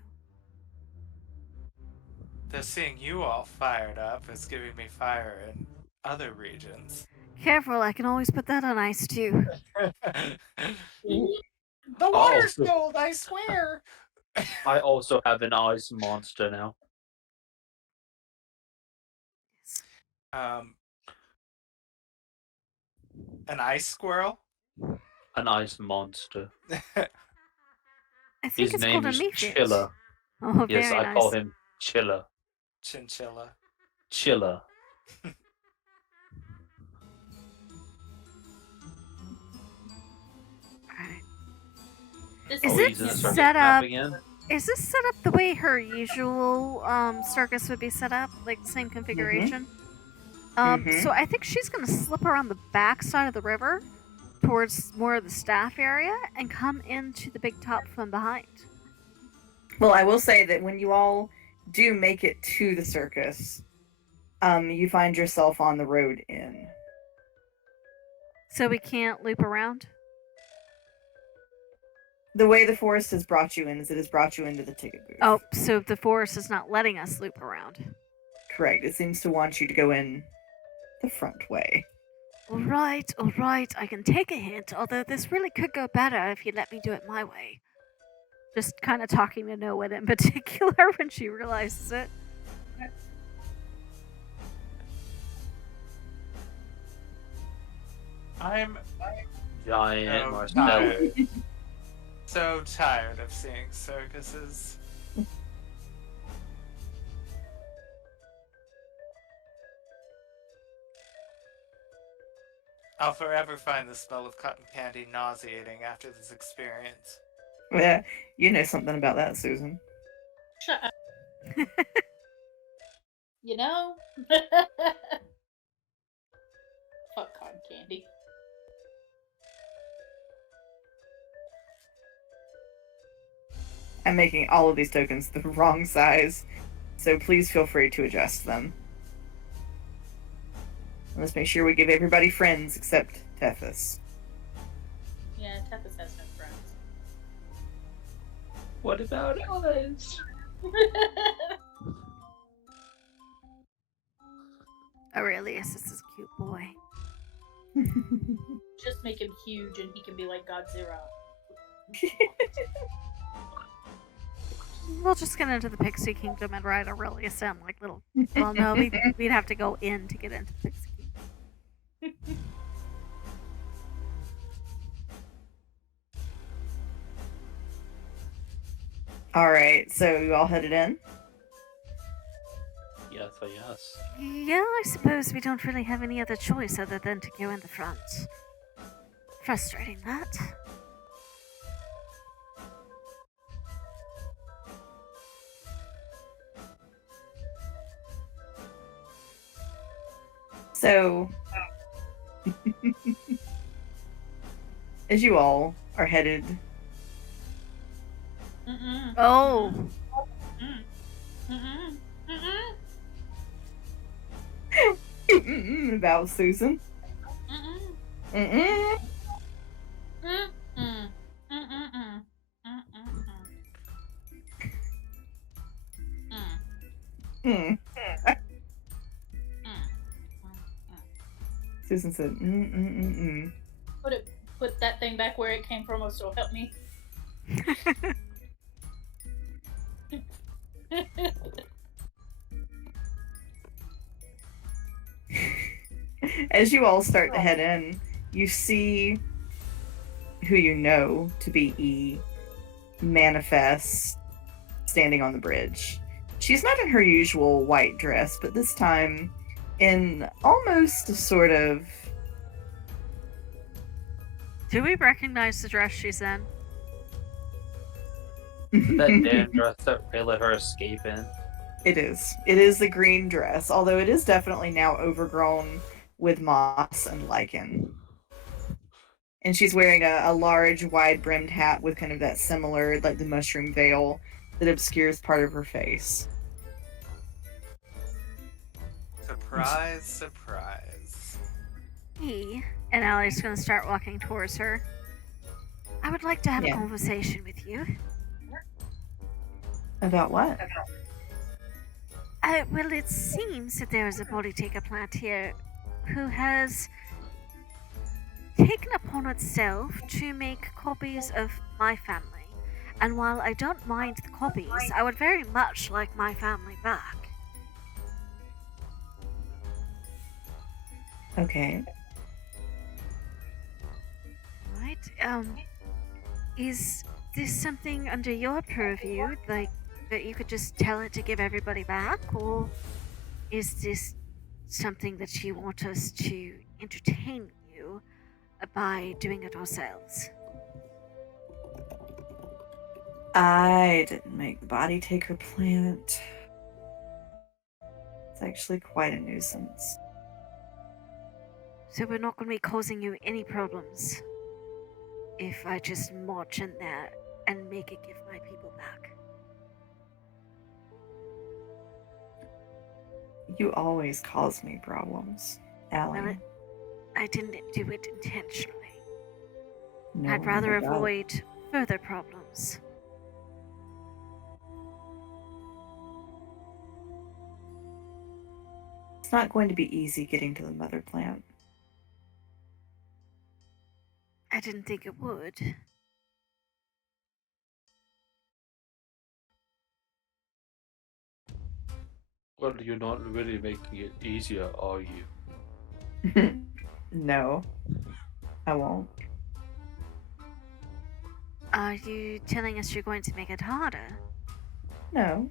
The seeing you all fired up is giving me fire in other regions. Careful, I can always put that on ice too. The water's Oh. cold, I swear. I also have an ice monster now. An ice squirrel. An ice monster. I think His it's name called a is mephit. Chiller. Oh, Yes, very I nice. call him Chiller. Chinchilla. Chiller. This Is Oh, it he's in the yeah. circus set map up? again? Is this set up the way her usual circus would be set up, like the same configuration? So I think she's gonna slip around the back side of the river towards more of the staff area and come into the big top from behind. Well, I will say that when you all do make it to the circus, you find yourself on the road in. So we can't loop around? The way the forest has brought you in is it has brought you into the ticket booth. Oh, so the forest is not letting us loop around. Correct. It seems to want you to go in the front way. All right, I can take a hint, although this really could go better if you let me do it my way. Just kind of talking to no one in particular when she realizes it. I'm Giant Oh, Marcellus. so tired of seeing circuses. I'll forever find the smell of cotton candy nauseating after this experience. Yeah, you know something about that, Susan. Shut up. You know? Fuck cotton candy. I'm making all of these tokens the wrong size, so please feel free to adjust them. Let's make sure we give everybody friends except Tethys. Yeah, Tethys has no friends. What about us? Aurelius is a cute boy. Just make him huge and he can be like Godzilla. We'll just get into the Pixie Kingdom and ride Aurelius in like little. Well, no, we'd have to go in to get into Pixie Kingdom. Alright, so you all headed in? Yes, oh yes. Yeah, I suppose we don't really have any other choice other than to go in the front. Frustrating, that. So, as you all are headed Mm-mm. Oh, Mm-mm. Mm-mm. about Susan. Mm-mm. Mm-mm. Mm-mm. Mm-mm. Mm. Mm-mm. Susan said, mm-mm-mm-mm. Put that thing back where it came from, or so help me. As you all start to head in, you see who you know to be E manifest standing on the bridge. She's not in her usual white dress, but this time in almost a sort of... do we recognize the dress she's in? That damn dress that they let her escape in. It is. It is the green dress, although it is definitely now overgrown with moss and lichen. And she's wearing a large, wide-brimmed hat with kind of that similar, like the mushroom veil that obscures part of her face. Surprise, surprise. And Allie's gonna start walking towards her. I would like to have Yeah. a conversation with you. About what? Well, it seems that there is a body taker plant here who has taken upon itself to make copies of my family. And while I don't mind the copies, I would very much like my family back. Okay. Right? Is this something under your purview, like that you could just tell it to give everybody back, or is this something that you want us to entertain you by doing it ourselves? I didn't make the body taker plant. It's actually quite a nuisance. So we're not going to be causing you any problems if I just march in there and make it give my people back. You always cause me problems, Allie. Well, I didn't do it intentionally. No, I'd rather no doubt. avoid further problems. It's not going to be easy getting to the mother plant. I didn't think it would. Well, you're not really making it easier, are you? No, I won't. Are you telling us you're going to make it harder? No.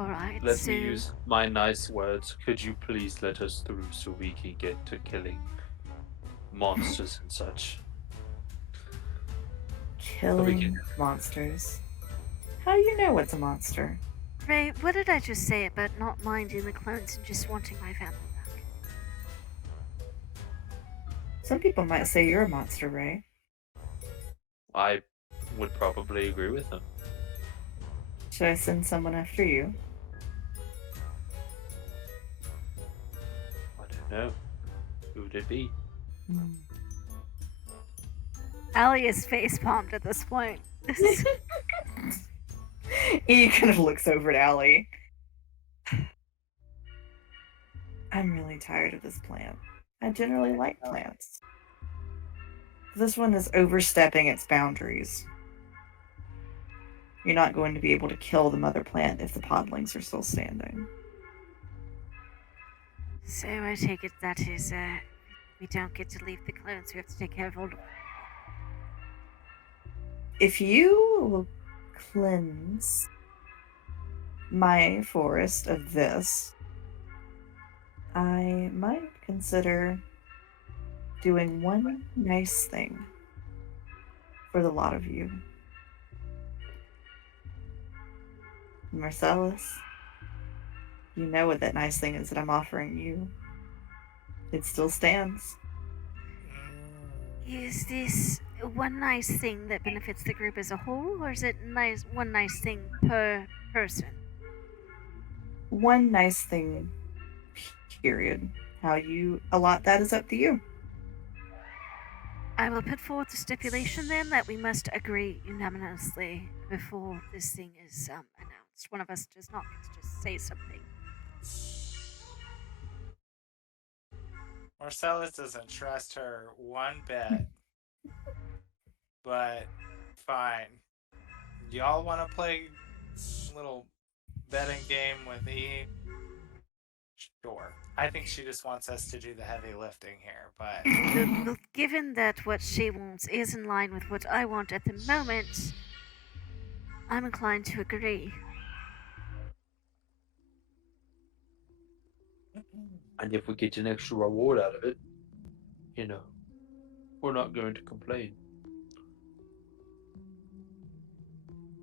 Alright, Let so... me use my nice words. Could you please let us through so we can get to killing monsters and such? Killing monsters. How do you know what's a monster? Ray, what did I just say about not minding the clones and just wanting my family back? Some people might say you're a monster, Ray. I would probably agree with them. Should I send someone after you? I don't know. Who would it be? Allie is face palmed at this point. He kind of looks over at Allie. I'm really tired of this plant. I generally like plants. This one is overstepping its boundaries. You're not going to be able to kill the mother plant if the podlings are still standing. So I take it that is, we don't get to leave the clones, we have to take care of all of them. If you will cleanse my forest of this, I might consider doing one nice thing for the lot of you. Marcellus, you know what that nice thing is that I'm offering you. It still stands. Is this one nice thing that benefits the group as a whole, or is it one nice thing per person? One nice thing, period. How you allot that is up to you. I will put forth the stipulation then that we must agree unanimously before this thing is announced. One of us does not get to just say something. Marcellus doesn't trust her one bit. But fine. Y'all want to play a little betting game with E? Sure. I think she just wants us to do the heavy lifting here, but Given that what she wants is in line with what I want at the moment, I'm inclined to agree. And if we get an extra reward out of it, you know, we're not going to complain.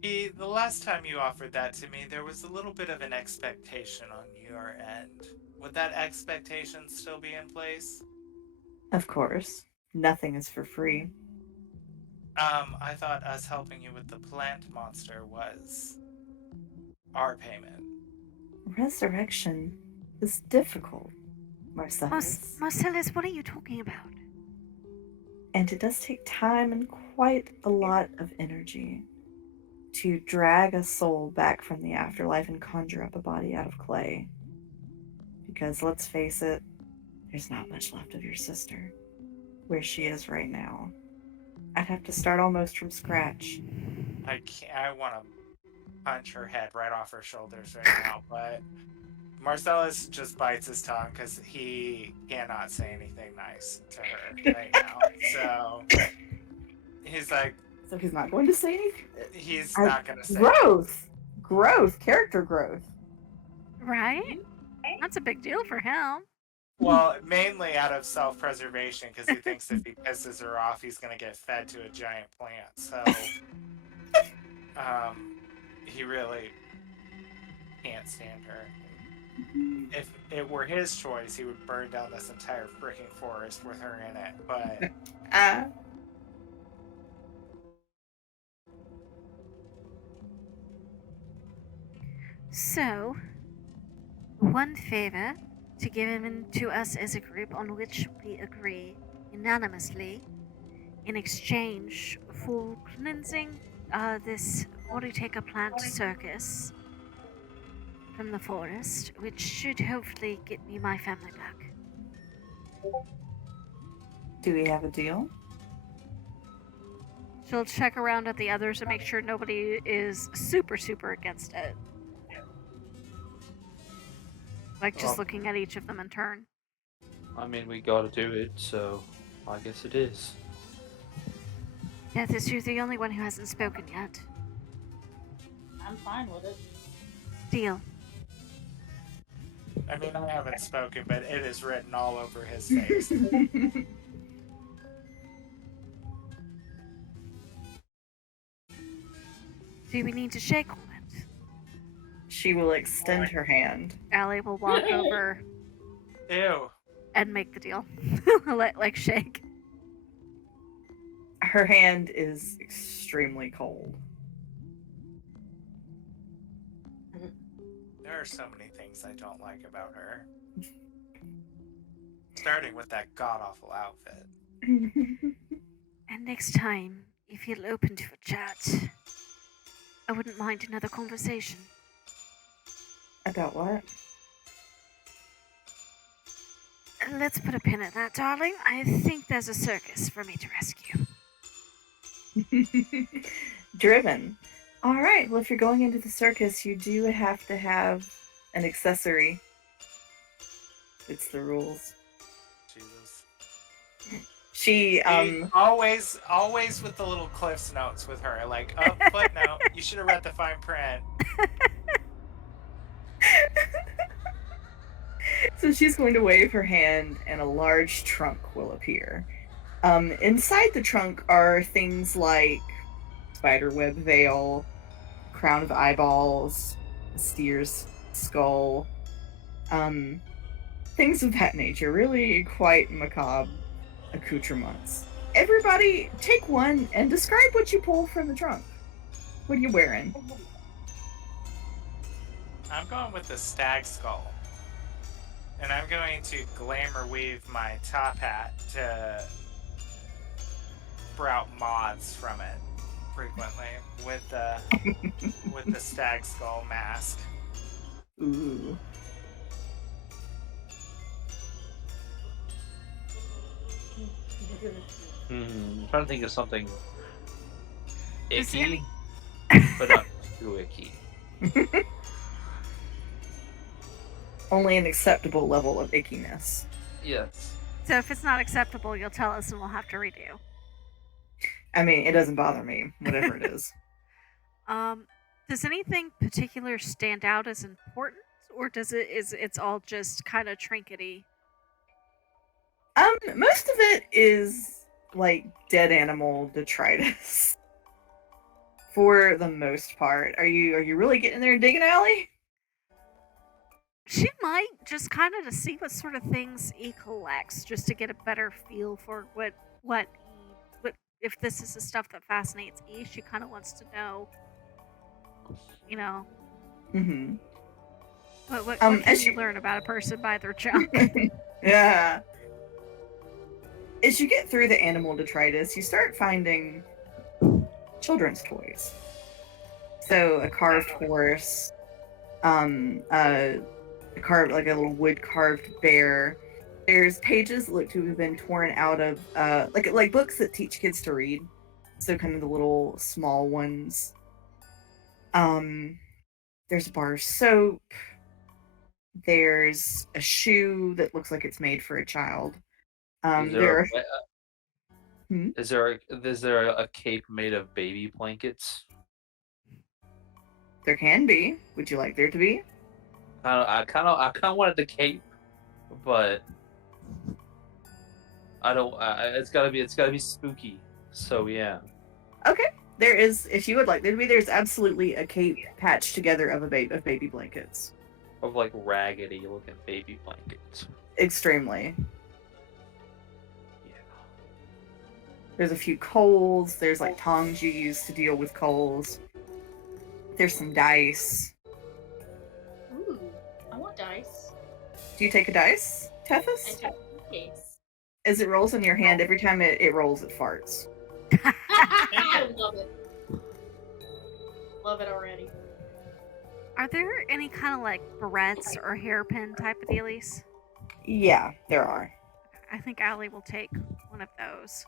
E, the last time you offered that to me, there was a little bit of an expectation on your end. Would that expectation still be in place? Of course. Nothing is for free. I thought us helping you with the plant monster was our payment. Resurrection is difficult, Marcellus. Marcellus, what are you talking about? And it does take time and quite a lot of energy to drag a soul back from the afterlife and conjure up a body out of clay. Because let's face it, there's not much left of your sister, where she is right now. I'd have to start almost from scratch. I want to punch her head right off her shoulders right now, but Marcellus just bites his tongue because he cannot say anything nice to her right now. So he's like... So he's not going to say anything? He's not going to say Growth! Character growth. Right? That's a big deal for him. Well, mainly out of self-preservation, because he thinks if he pisses her off, he's going to get fed to a giant plant. So, he really can't stand her. If it were his choice, he would burn down this entire freaking forest with her in it. But So, one favor to give him to us as a group on which we agree unanimously in exchange for cleansing this body taker plant circus from the forest, which should hopefully get me my family back. Do we have a deal? She'll check around at the others and make sure nobody is super against it. Like just looking at each of them in turn. I mean, we gotta do it, so I guess it is. Death is you're the only one who hasn't spoken yet. I'm fine with it. Deal. I mean, I haven't spoken, but it is written all over his face. Do we need to shake on it? She will extend her hand. Allie will walk over Ew. and make the deal. like shake. Her hand is extremely cold. There are so many things I don't like about her. Starting with that god-awful outfit. And next time, if you're open to a chat, I wouldn't mind another conversation. About what? Let's put a pin in that, darling. I think there's a circus for me to rescue. Driven. All right. Well, if you're going into the circus, you do have to have an accessory. It's the rules. Jesus. She always with the little Cliff's notes with her, like, oh, footnote, you should have read the fine print. So she's going to wave her hand and a large trunk will appear. Inside the trunk are things like spiderweb veil, crown of eyeballs, steer's skull, things of that nature. Really quite macabre accoutrements. Everybody take one and describe what you pull from the trunk. What are you wearing? I'm going with the stag skull. And I'm going to glamour weave my top hat to sprout moths from it frequently with the stag skull mask. Ooh. I'm trying to think of something Is there icky, but not too icky. Only an acceptable level of ickiness. Yes. So if it's not acceptable, you'll tell us and we'll have to redo. I mean, it doesn't bother me, whatever it is. Does anything particular stand out as important, or it's all just kind of trinkety? Most of it is like dead animal detritus. For the most part. Are you really getting there and digging, Allie? She might just kind of to see what sort of things he collects, just to get a better feel for what if this is the stuff that fascinates E. She kind of wants to know, you know. Mm-hmm. What can you learn about a person by their junk? Yeah. As you get through the animal detritus, you start finding children's toys. So a carved horse, a little wood carved bear. There's pages that look to have been torn out of like books that teach kids to read. So kind of the little small ones. There's a bar of soap. There's a shoe that looks like it's made for a child. Is there a cape made of baby blankets? There can be. Would you like there to be? I kind of wanted the cape, but I don't. It's gotta be spooky. So yeah. Okay. There is, if you would like, there's absolutely a cape patched together of baby blankets. Of like raggedy looking baby blankets. Extremely. Yeah. There's a few coals. There's like tongs you use to deal with coals. There's some dice. Ooh, I want dice. Do you take a dice, I Tethys? take a case. As it rolls in your hand, every time it rolls, it farts. I love it. Love it already. Are there any kind of like barrettes or hairpin type of dealies? Yeah, there are. I think Allie will take one of those.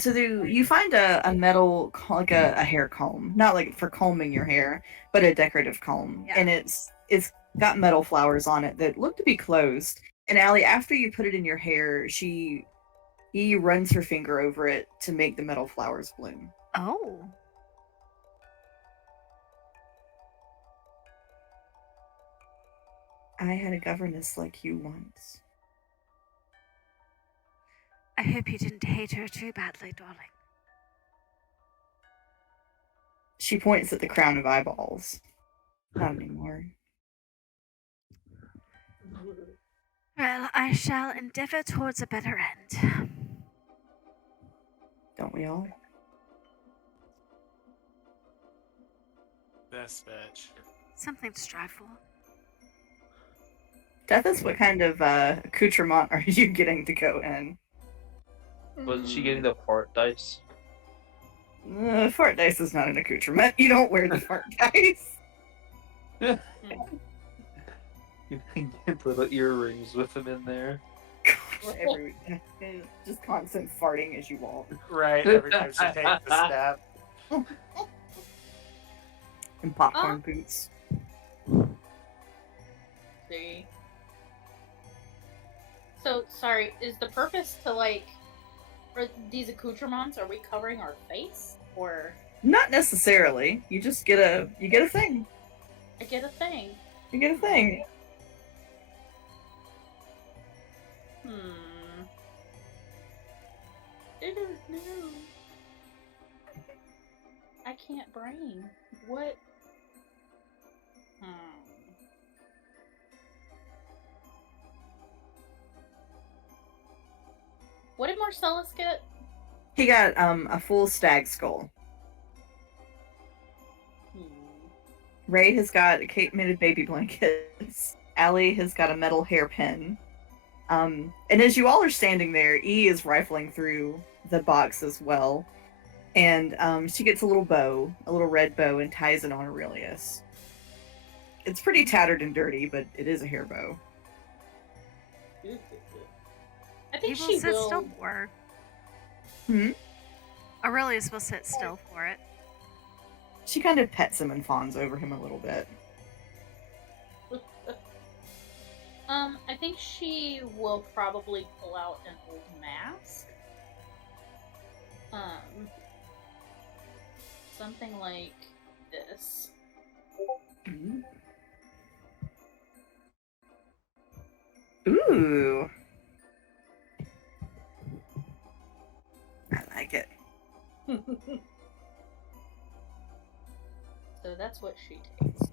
So you find a metal, like a hair comb, not like for combing your hair, but a decorative comb, Yeah. and it's got metal flowers on it that look to be closed. And Allie, after you put it in your hair, he runs her finger over it to make the metal flowers bloom. Oh. I had a governess like you once. I hope you didn't hate her too badly, darling. She points at the crown of eyeballs. Not anymore. Well, I shall endeavor towards a better end. Don't we all? This bitch. Something to strive for. Tethys, what kind of accoutrement are you getting to go in? Wasn't she getting the fart dice? Fart dice is not an accoutrement. You don't wear the fart dice. You can get little earrings with them in there. Just constant farting as you walk. Right, every time she takes a step. And popcorn boots. See. So, sorry, is the purpose to, like, for these accoutrements, are we covering our face? Or Not necessarily. You just get a thing. I get a thing? You get a thing. I don't know. I can't brain. What? What did Marcellus get? He got a full stag skull. Ray has got a cape made of baby blankets. Allie has got a metal hairpin. And as you all are standing there, E is rifling through the box as well. And she gets a little bow, a little red bow, and ties it on Aurelius. It's pretty tattered and dirty, but it is a hair bow. I think He she will sit will. still for Hmm? Aurelius will sit still for it. She kind of pets him and fawns over him a little bit. I think she will probably pull out an old mask. Something like this. Ooh. I like it. So that's what she takes.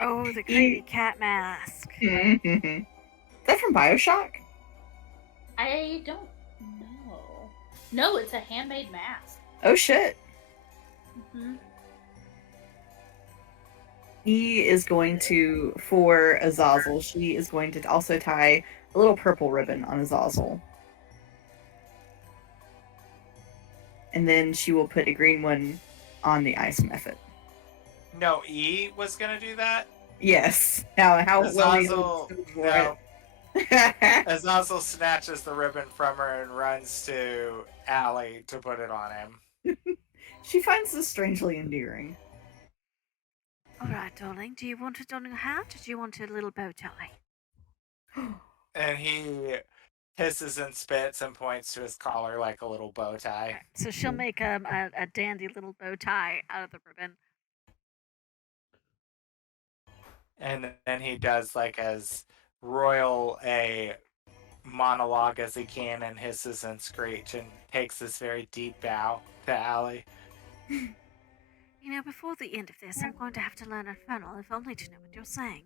Oh, the creepy cat mask. Mm-hmm. Is that from Bioshock? I don't know. No, it's a handmade mask. Oh shit. Mm-hmm. He is going to, for Azazel, she is going to also tie a little purple ribbon on Azazel. And then she will put a green one on the ice method. No, E was gonna do that? Yes. Now, how Azazel, no. it. Azazel snatches the ribbon from her and runs to Allie to put it on him. She finds this strangely endearing. Alright, darling. Do you want it on your hat or do you want a little bow tie? And he hisses and spits and points to his collar like a little bow tie. So she'll make a dandy little bow tie out of the ribbon. And then he does like as royal a monologue as he can and hisses and screech and takes this very deep bow to Allie. You know, before the end of this, I'm going to have to learn Infernal, if only to know what you're saying.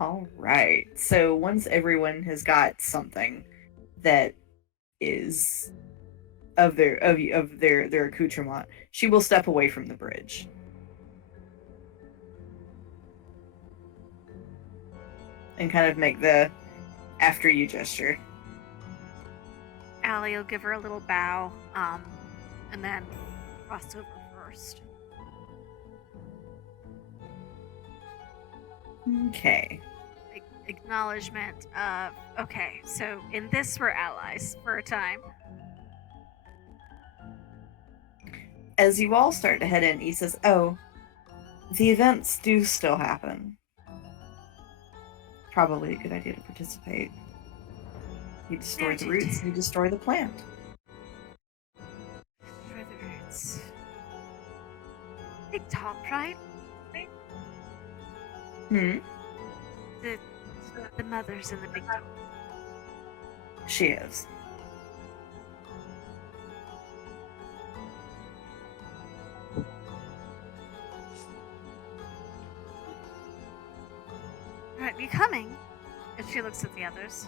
All right. So once everyone has got something that is of their accoutrement, she will step away from the bridge. And kind of make the after you gesture. Allie will give her a little bow, and then cross over first. Okay. Acknowledgement of, okay, so in this we're allies for a time. As you all start to head in, he says, "Oh, the events do still happen. Probably a good idea to participate. You destroy the roots, you destroy the plant." Destroy the roots. Big top, right? The mother's in the big top. She is. Alright, you coming? And she looks at the others.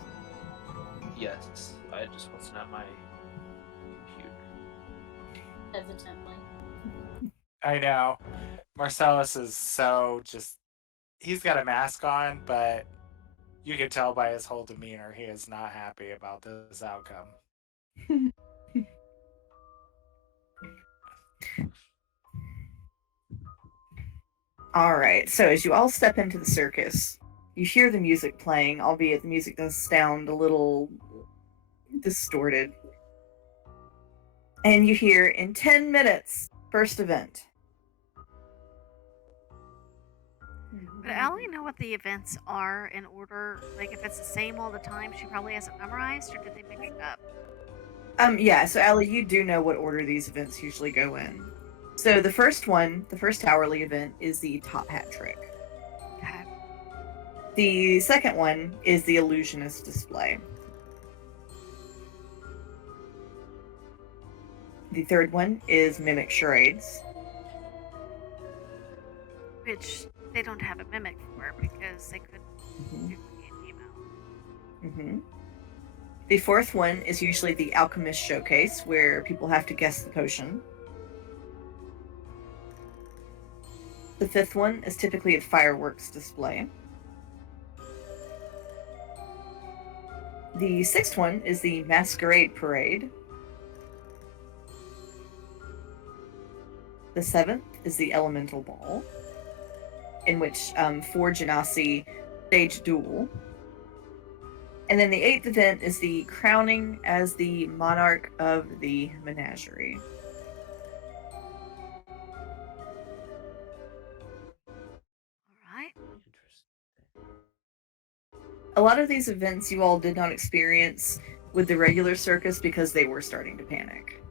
Yes, I just wasn't at my computer. Hesitantly. I know. Marcellus is so just... He's got a mask on, but you can tell by his whole demeanor he is not happy about this outcome. All right, so as you all step into the circus, you hear the music playing, albeit the music does sound a little distorted. And you hear, "In 10 minutes, first event." Would Allie know what the events are in order? Like, if it's the same all the time, she probably hasn't memorized, or did they mix it up? Yeah, so Allie, you do know what order these events usually go in. So the first one, the first hourly event, is the top hat trick. Okay. The second one is the illusionist display. The third one is mimic charades. Which they don't have a mimic for because they couldn't duplicate the amount. The fourth one is usually the alchemist showcase, where people have to guess the potion. The fifth one is typically a fireworks display. The sixth one is the masquerade parade. The seventh is the elemental ball, in which 4 genasi stage duel. And then the eighth event is the crowning as the monarch of the menagerie. Alright. A lot of these events you all did not experience with the regular circus because they were starting to panic.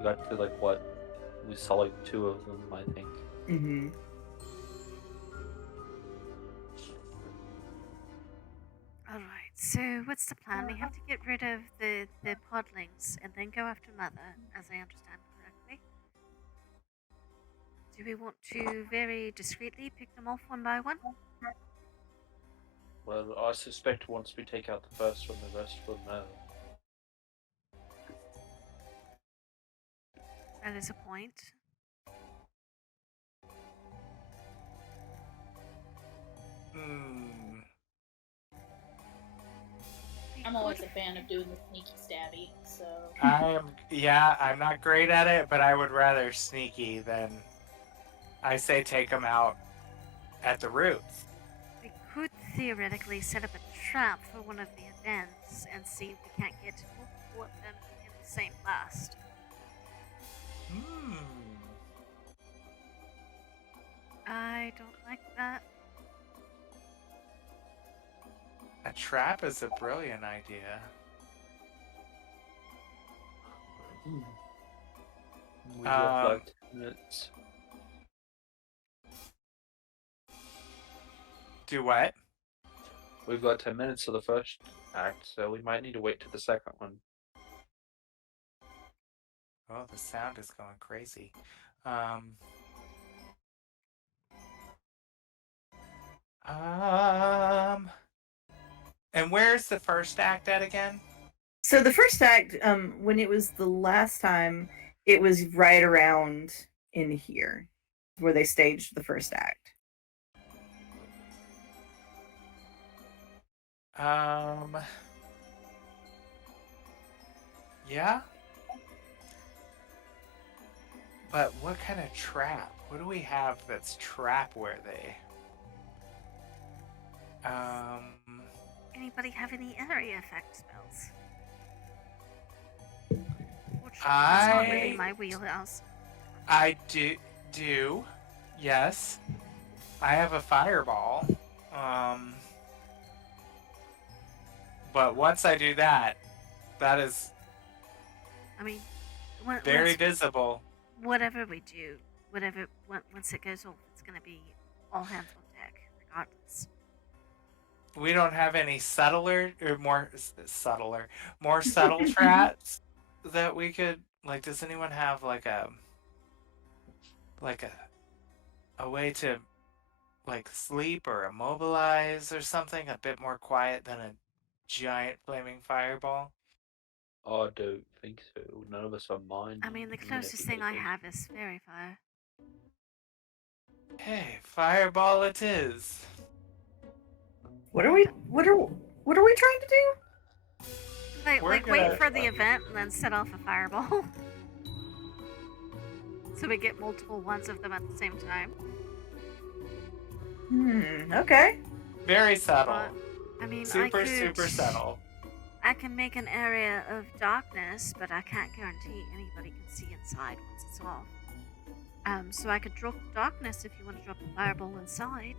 I got to like what? We saw like 2 of them, I think. Alright, so what's the plan? We have to get rid of the podlings and then go after Mother, as I understand correctly. Do we want to very discreetly pick them off one by one? Well, I suspect once we take out the first one, the rest will know. That is a point. I'm always a fan of doing the sneaky stabby, so... I'm not great at it, but I would rather sneaky than... I say take them out at the roots. We could theoretically set up a trap for one of the events and see if we can't get multiple of them in the same blast. I don't like that. I A trap is a brilliant idea. We have like 10 minutes. Do what? We've got 10 minutes for the first act, so we might need to wait to the second one. Oh, the sound is going crazy. And where's the first act at again? So the first act, when it was the last time, it was right around in here, where they staged the first act. Yeah. But what kind of trap? What do we have that's trap worthy? Anybody have any area effect spells? Which is not really my wheelhouse. I do. Yes. I have a fireball. But once I do that, that is I mean, very visible. Whatever we do, once it goes off, it's going to be all hands on deck, regardless. We don't have any more subtle traps that we could like. Does anyone have like a way to like sleep or immobilize or something a bit more quiet than a giant flaming fireball? I don't think so. None of us are mind. I mean, the closest thing I have is fairy fire. Hey, fireball it is. What are we trying to do? Wait for the event and then set off a fireball. So we get multiple ones of them at the same time. Okay. Very subtle. But, I mean, super subtle. I can make an area of darkness, but I can't guarantee anybody can see inside once it's off. So I could drop darkness if you want to drop a fireball inside.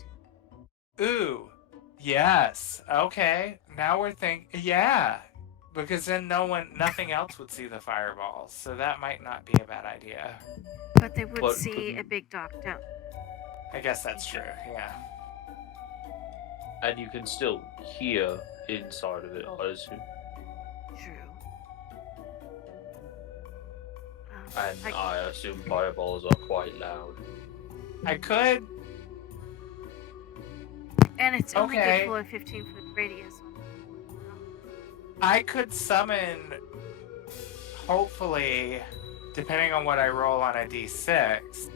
Ooh, yes. Okay, now we're thinking. Yeah, because then nothing else would see the fireball, so that might not be a bad idea. But they would see a big dark dome. I guess that's true. Yeah. And you can still hear inside of it, I assume. True. And I assume fireballs are quite loud. I could. And it's only good for a 15-foot radius. I could summon, hopefully, depending on what I roll on a d6,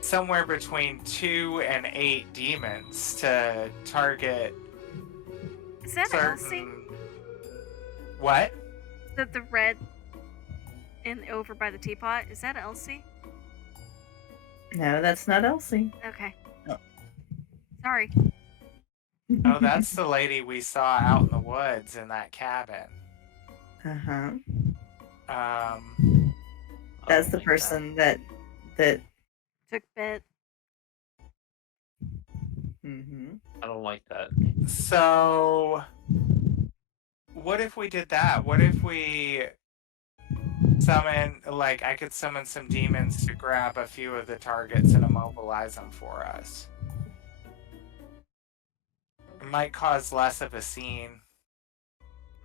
somewhere between 2 and 8 demons to target. Is that Elsie? What? The red over by the teapot, is that Elsie? No, that's not Elsie. Okay. Oh. Sorry. Oh, that's the lady we saw out in the woods in that cabin. That's the person that took bit. I don't like that. So, what if we did that? What if we summon, like, I could summon some demons to grab a few of the targets and immobilize them for us? It might cause less of a scene.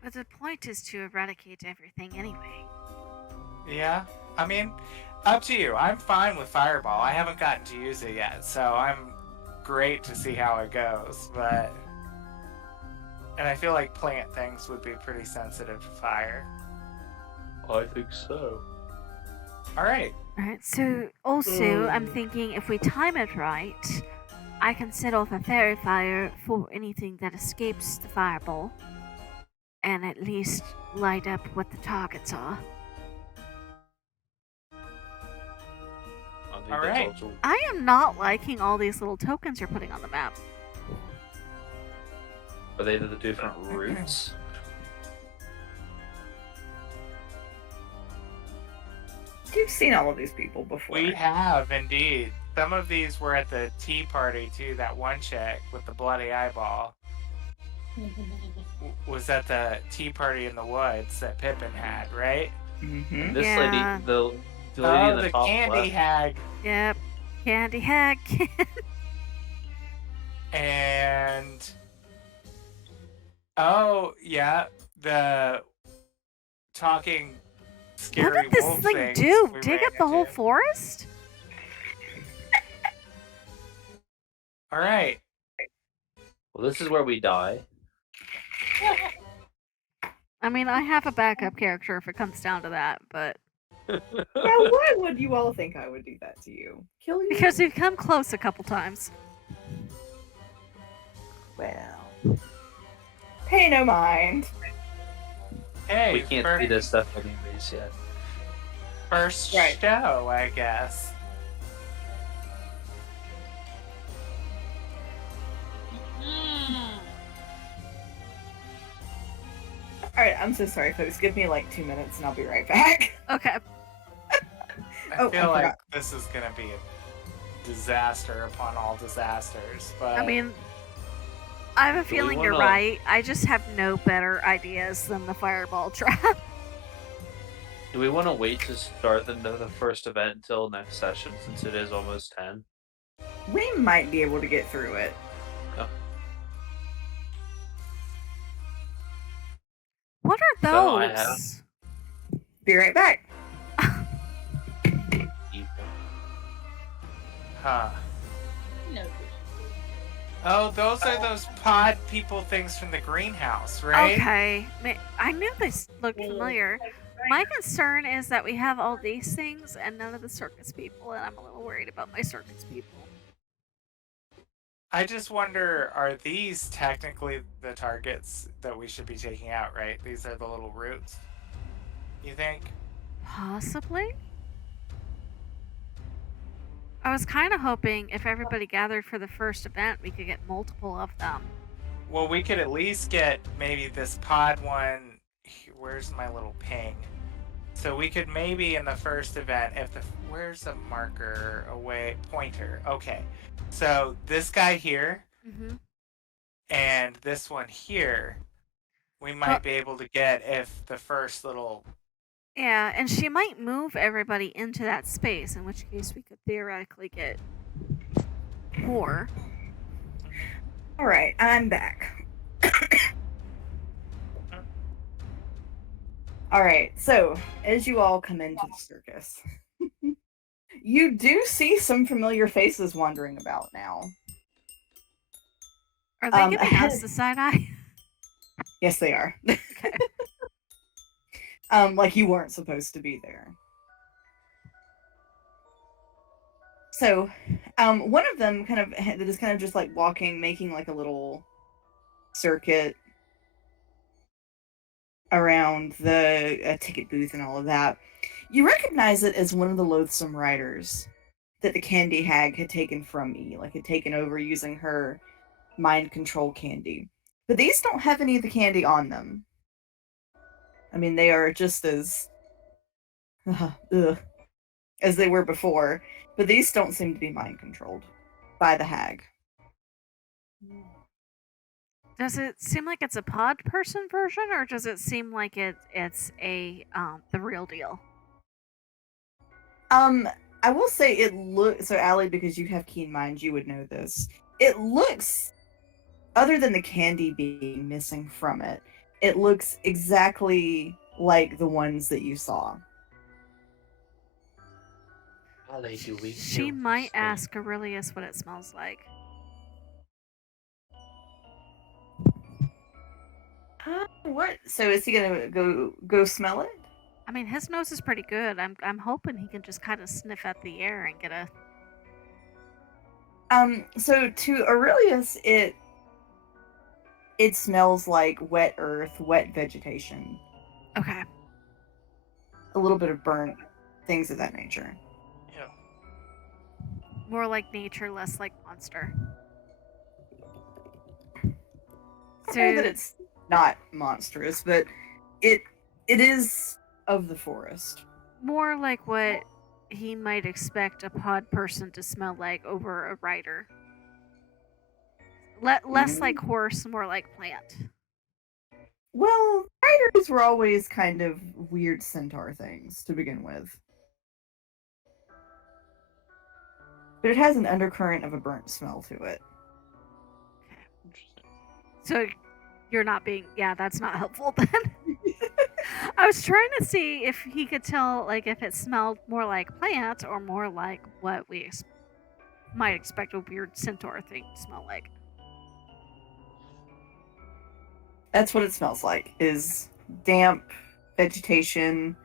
But the point is to eradicate everything anyway. Yeah? I mean, up to you. I'm fine with Fireball. I haven't gotten to use it yet, so I'm great to see how it goes, but... And I feel like plant things would be pretty sensitive to fire. I think so. Alright. Alright, so also I'm thinking if we time it right, I can set off a fairy fire for anything that escapes the fireball and at least light up what the targets are. Alright. I am not liking all these little tokens you're putting on the map. Are they the different routes? You've seen all of these people before. We have, indeed. Some of these were at the tea party, too. That one chick with the bloody eyeball. was at the tea party in the woods that Pippin had, right? Mm-hmm. This Yeah. lady, the lady in the top candy left. hag. Yep. Candy hag. And oh yeah, the talking What scary did this wolf thing things do? we Dig ran up the whole into. forest? All right. Well, this is where we die. I mean, I have a backup character if it comes down to that, but Now, why would you all think I would do that to you? Kill you? because we've come close a couple times. Well, pay no mind. Hey, We can't see this stuff anyways yet. first Right. show, I guess. Mm. Alright, I'm so sorry, folks. Give me like 2 minutes and I'll be right back. Okay. I feel like forgot. this is gonna be a disaster upon all disasters. But I mean, I have a Do we feeling you're wanna- right. I just have no better ideas than the fireball trap. Do we want to wait to start the first event until next session since it is almost 10? We might be able to get through it. What are So I those? Be right back. huh? No. Oh, those are those pod people things from the greenhouse, right? Okay. I knew this looked familiar. My concern is that we have all these things and none of the circus people, and I'm a little worried about my circus people. I just wonder, are these technically the targets that we should be taking out, right? These are the little roots. You think? Possibly? I was kind of hoping if everybody gathered for the first event, we could get multiple of them. Well, we could at least get maybe this pod one. Where's my little ping? So we could maybe in the first event, if the where's the marker away pointer? Okay, so this guy here Mm-hmm. and this one here, we might Well- be able to get if the first little. Yeah, and she might move everybody into that space, in which case we could theoretically get more. Alright, I'm back. Alright, so as you all come into the circus, you do see some familiar faces wandering about now. Are they giving ahead- us the side eye? Yes, they are. Okay. Like you weren't supposed to be there. So, one of them that is kind of just like walking, making like a little circuit around the ticket booth and all of that. You recognize it as one of the loathsome riders that the candy hag had taken from me, like had taken over using her mind control candy. But these don't have any of the candy on them. I mean, they are just as as they were before, but these don't seem to be mind controlled by the hag. Does it seem like it's a pod person version, or does it seem like it's a the real deal? I will say it looks so, Allie, because you have keen mind, you would know this. It looks, other than the candy being missing from it, it looks exactly like the ones that you saw. She might ask Aurelius what it smells like. What? So is he gonna go smell it? I mean, his nose is pretty good. I'm hoping he can just kind of sniff at the air and get a. So to Aurelius, it smells like wet earth, wet vegetation, Okay. a little bit of burnt, things of that nature. Yeah. More like nature, less like monster. I know that it's not monstrous, but it is of the forest. More like what he might expect a pod person to smell like over a rider. Less like horse, more like plant. Well, riders were always kind of weird centaur things to begin with. But it has an undercurrent of a burnt smell to it. Interesting. So you're not being, yeah, that's not helpful then. I was trying to see if he could tell, like, if it smelled more like plant or more like what we might expect a weird centaur thing to smell like. That's what it smells like, is damp vegetation,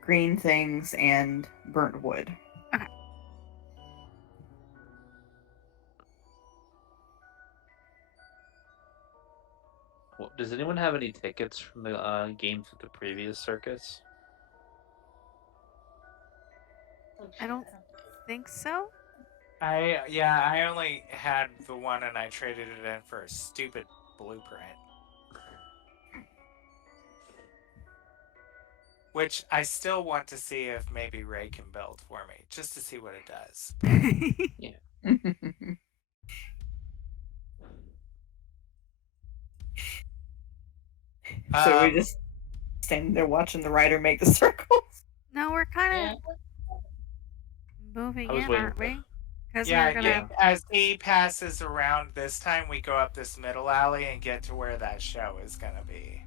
green things, and burnt wood. Okay. Well, does anyone have any tickets from the games with the previous circus? I don't think so. I only had the one and I traded it in for a stupid blueprint. Which I still want to see if maybe Ray can build for me, just to see what it does. So we just standing there watching the rider make the circles. No, we're kind of moving in, aren't we? Because we're gonna. As he passes around this time, we go up this middle alley and get to where that show is gonna be.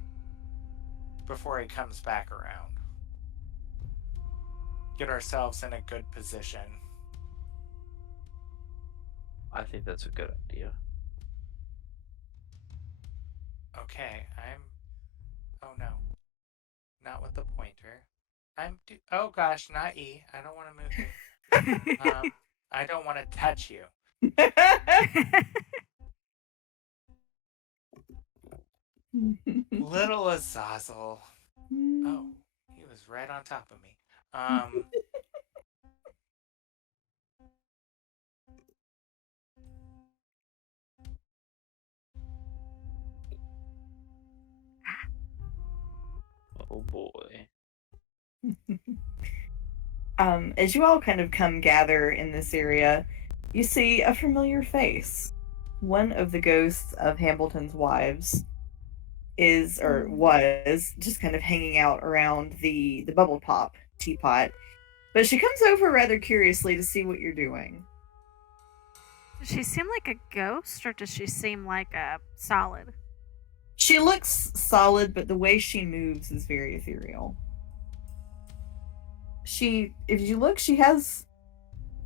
Before he comes back around. Get ourselves in a good position. I think that's a good idea. Okay, oh no. Not with the pointer. Oh gosh, not E. I don't want to move you. I don't want to touch you. Little Azazel. Oh, he was right on top of me. Oh boy. As you all kind of come gather in this area, you see a familiar face. One of the ghosts of Hambleton's wives was just kind of hanging out around the bubble pop teapot. But she comes over rather curiously to see what you're doing. Does she seem like a ghost, or does she seem like a solid? She looks solid, but the way she moves is very ethereal. If you look, she has,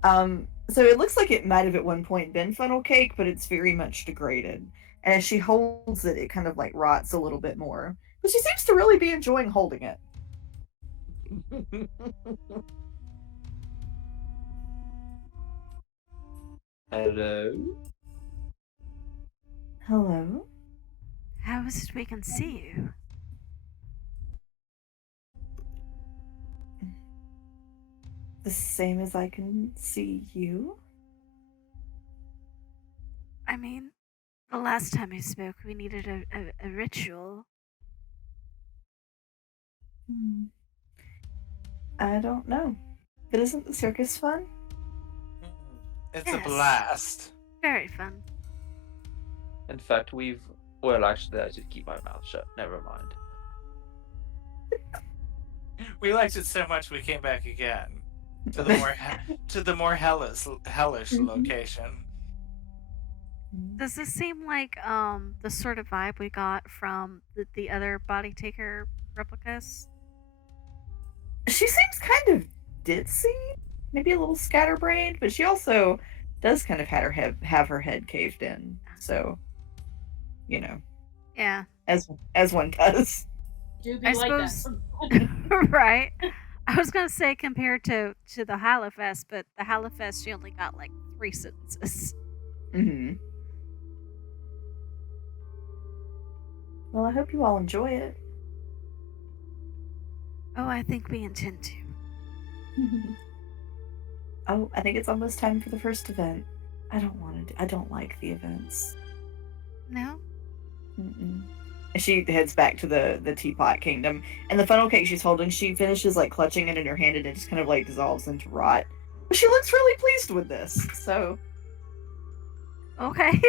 so it looks like it might have at one point been funnel cake, but it's very much degraded. And as she holds it, it kind of like rots a little bit more. But she seems to really be enjoying holding it. Hello? Hello? How is it we can see you? The same as I can see you? I mean, the last time we spoke, we needed a ritual. I don't know. But isn't the circus fun? It's Yes. a blast. Very fun. In fact, well, actually, I should keep my mouth shut. Never mind. We liked it so much we came back again to the more hellish location. Does this seem like the sort of vibe we got from the other body taker replicas? She seems kind of ditzy, maybe a little scatterbrained, but she also does kind of have her head caved in. So, you know. Yeah. As one does. Do be I like suppose. that. Right. I was gonna say compared to the Hallowfest, but the Hallowfest she only got like 3 sentences. Mm-hmm. Well, I hope you all enjoy it. Oh, I think we intend to. Oh, I think it's almost time for the first event. I don't like the events. No? Mm-mm. And she heads back to the teapot kingdom, and the funnel cake she's holding, she finishes like clutching it in her hand, and it just kind of like dissolves into rot. But she looks really pleased with this. So, Okay.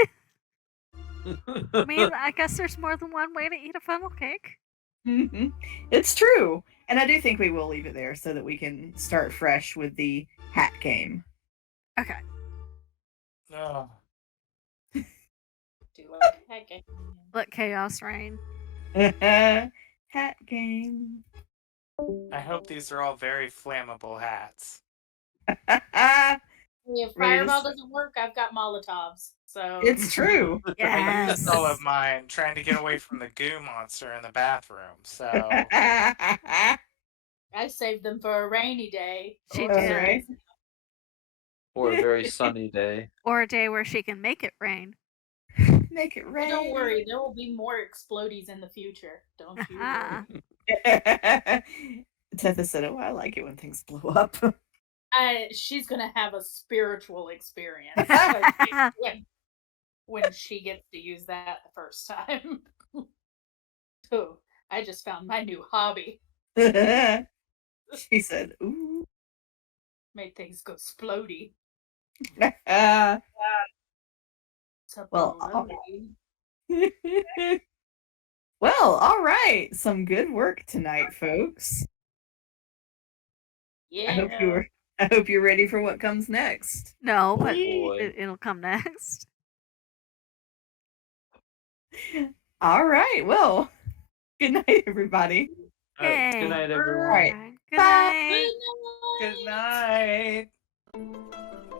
I mean, I guess there's more than one way to eat a funnel cake. It's true. And I do think we will leave it there so that we can start fresh with the hat game. Okay. Oh. Do like heck. Let chaos reign. Hat game. I hope these are all very flammable hats. If Ready to Fireball start. doesn't work, I've got Molotovs. So It's true. I Yes. used all of mine trying to get away from the goo monster in the bathroom. So I saved them for a rainy day. She or did. Right. Or a very sunny day. Or a day where she can make it rain. Make it But rain. don't worry, there will be more explodies in the future. Don't you worry. Tetha said, "Oh, I like it when things blow up." She's gonna have a spiritual experience when she gets to use that the first time. Oh, I just found my new hobby. She said, "Ooh." Made things go splody. Well, Saporody. well, all right. Some good work tonight, folks. Yeah. I hope you're ready for what comes next. No, Oh but boy. it'll come next. All right. Well, good night, everybody. All right, Yay. good night, everyone. All right. Alright, good Bye. night. Good night. good night.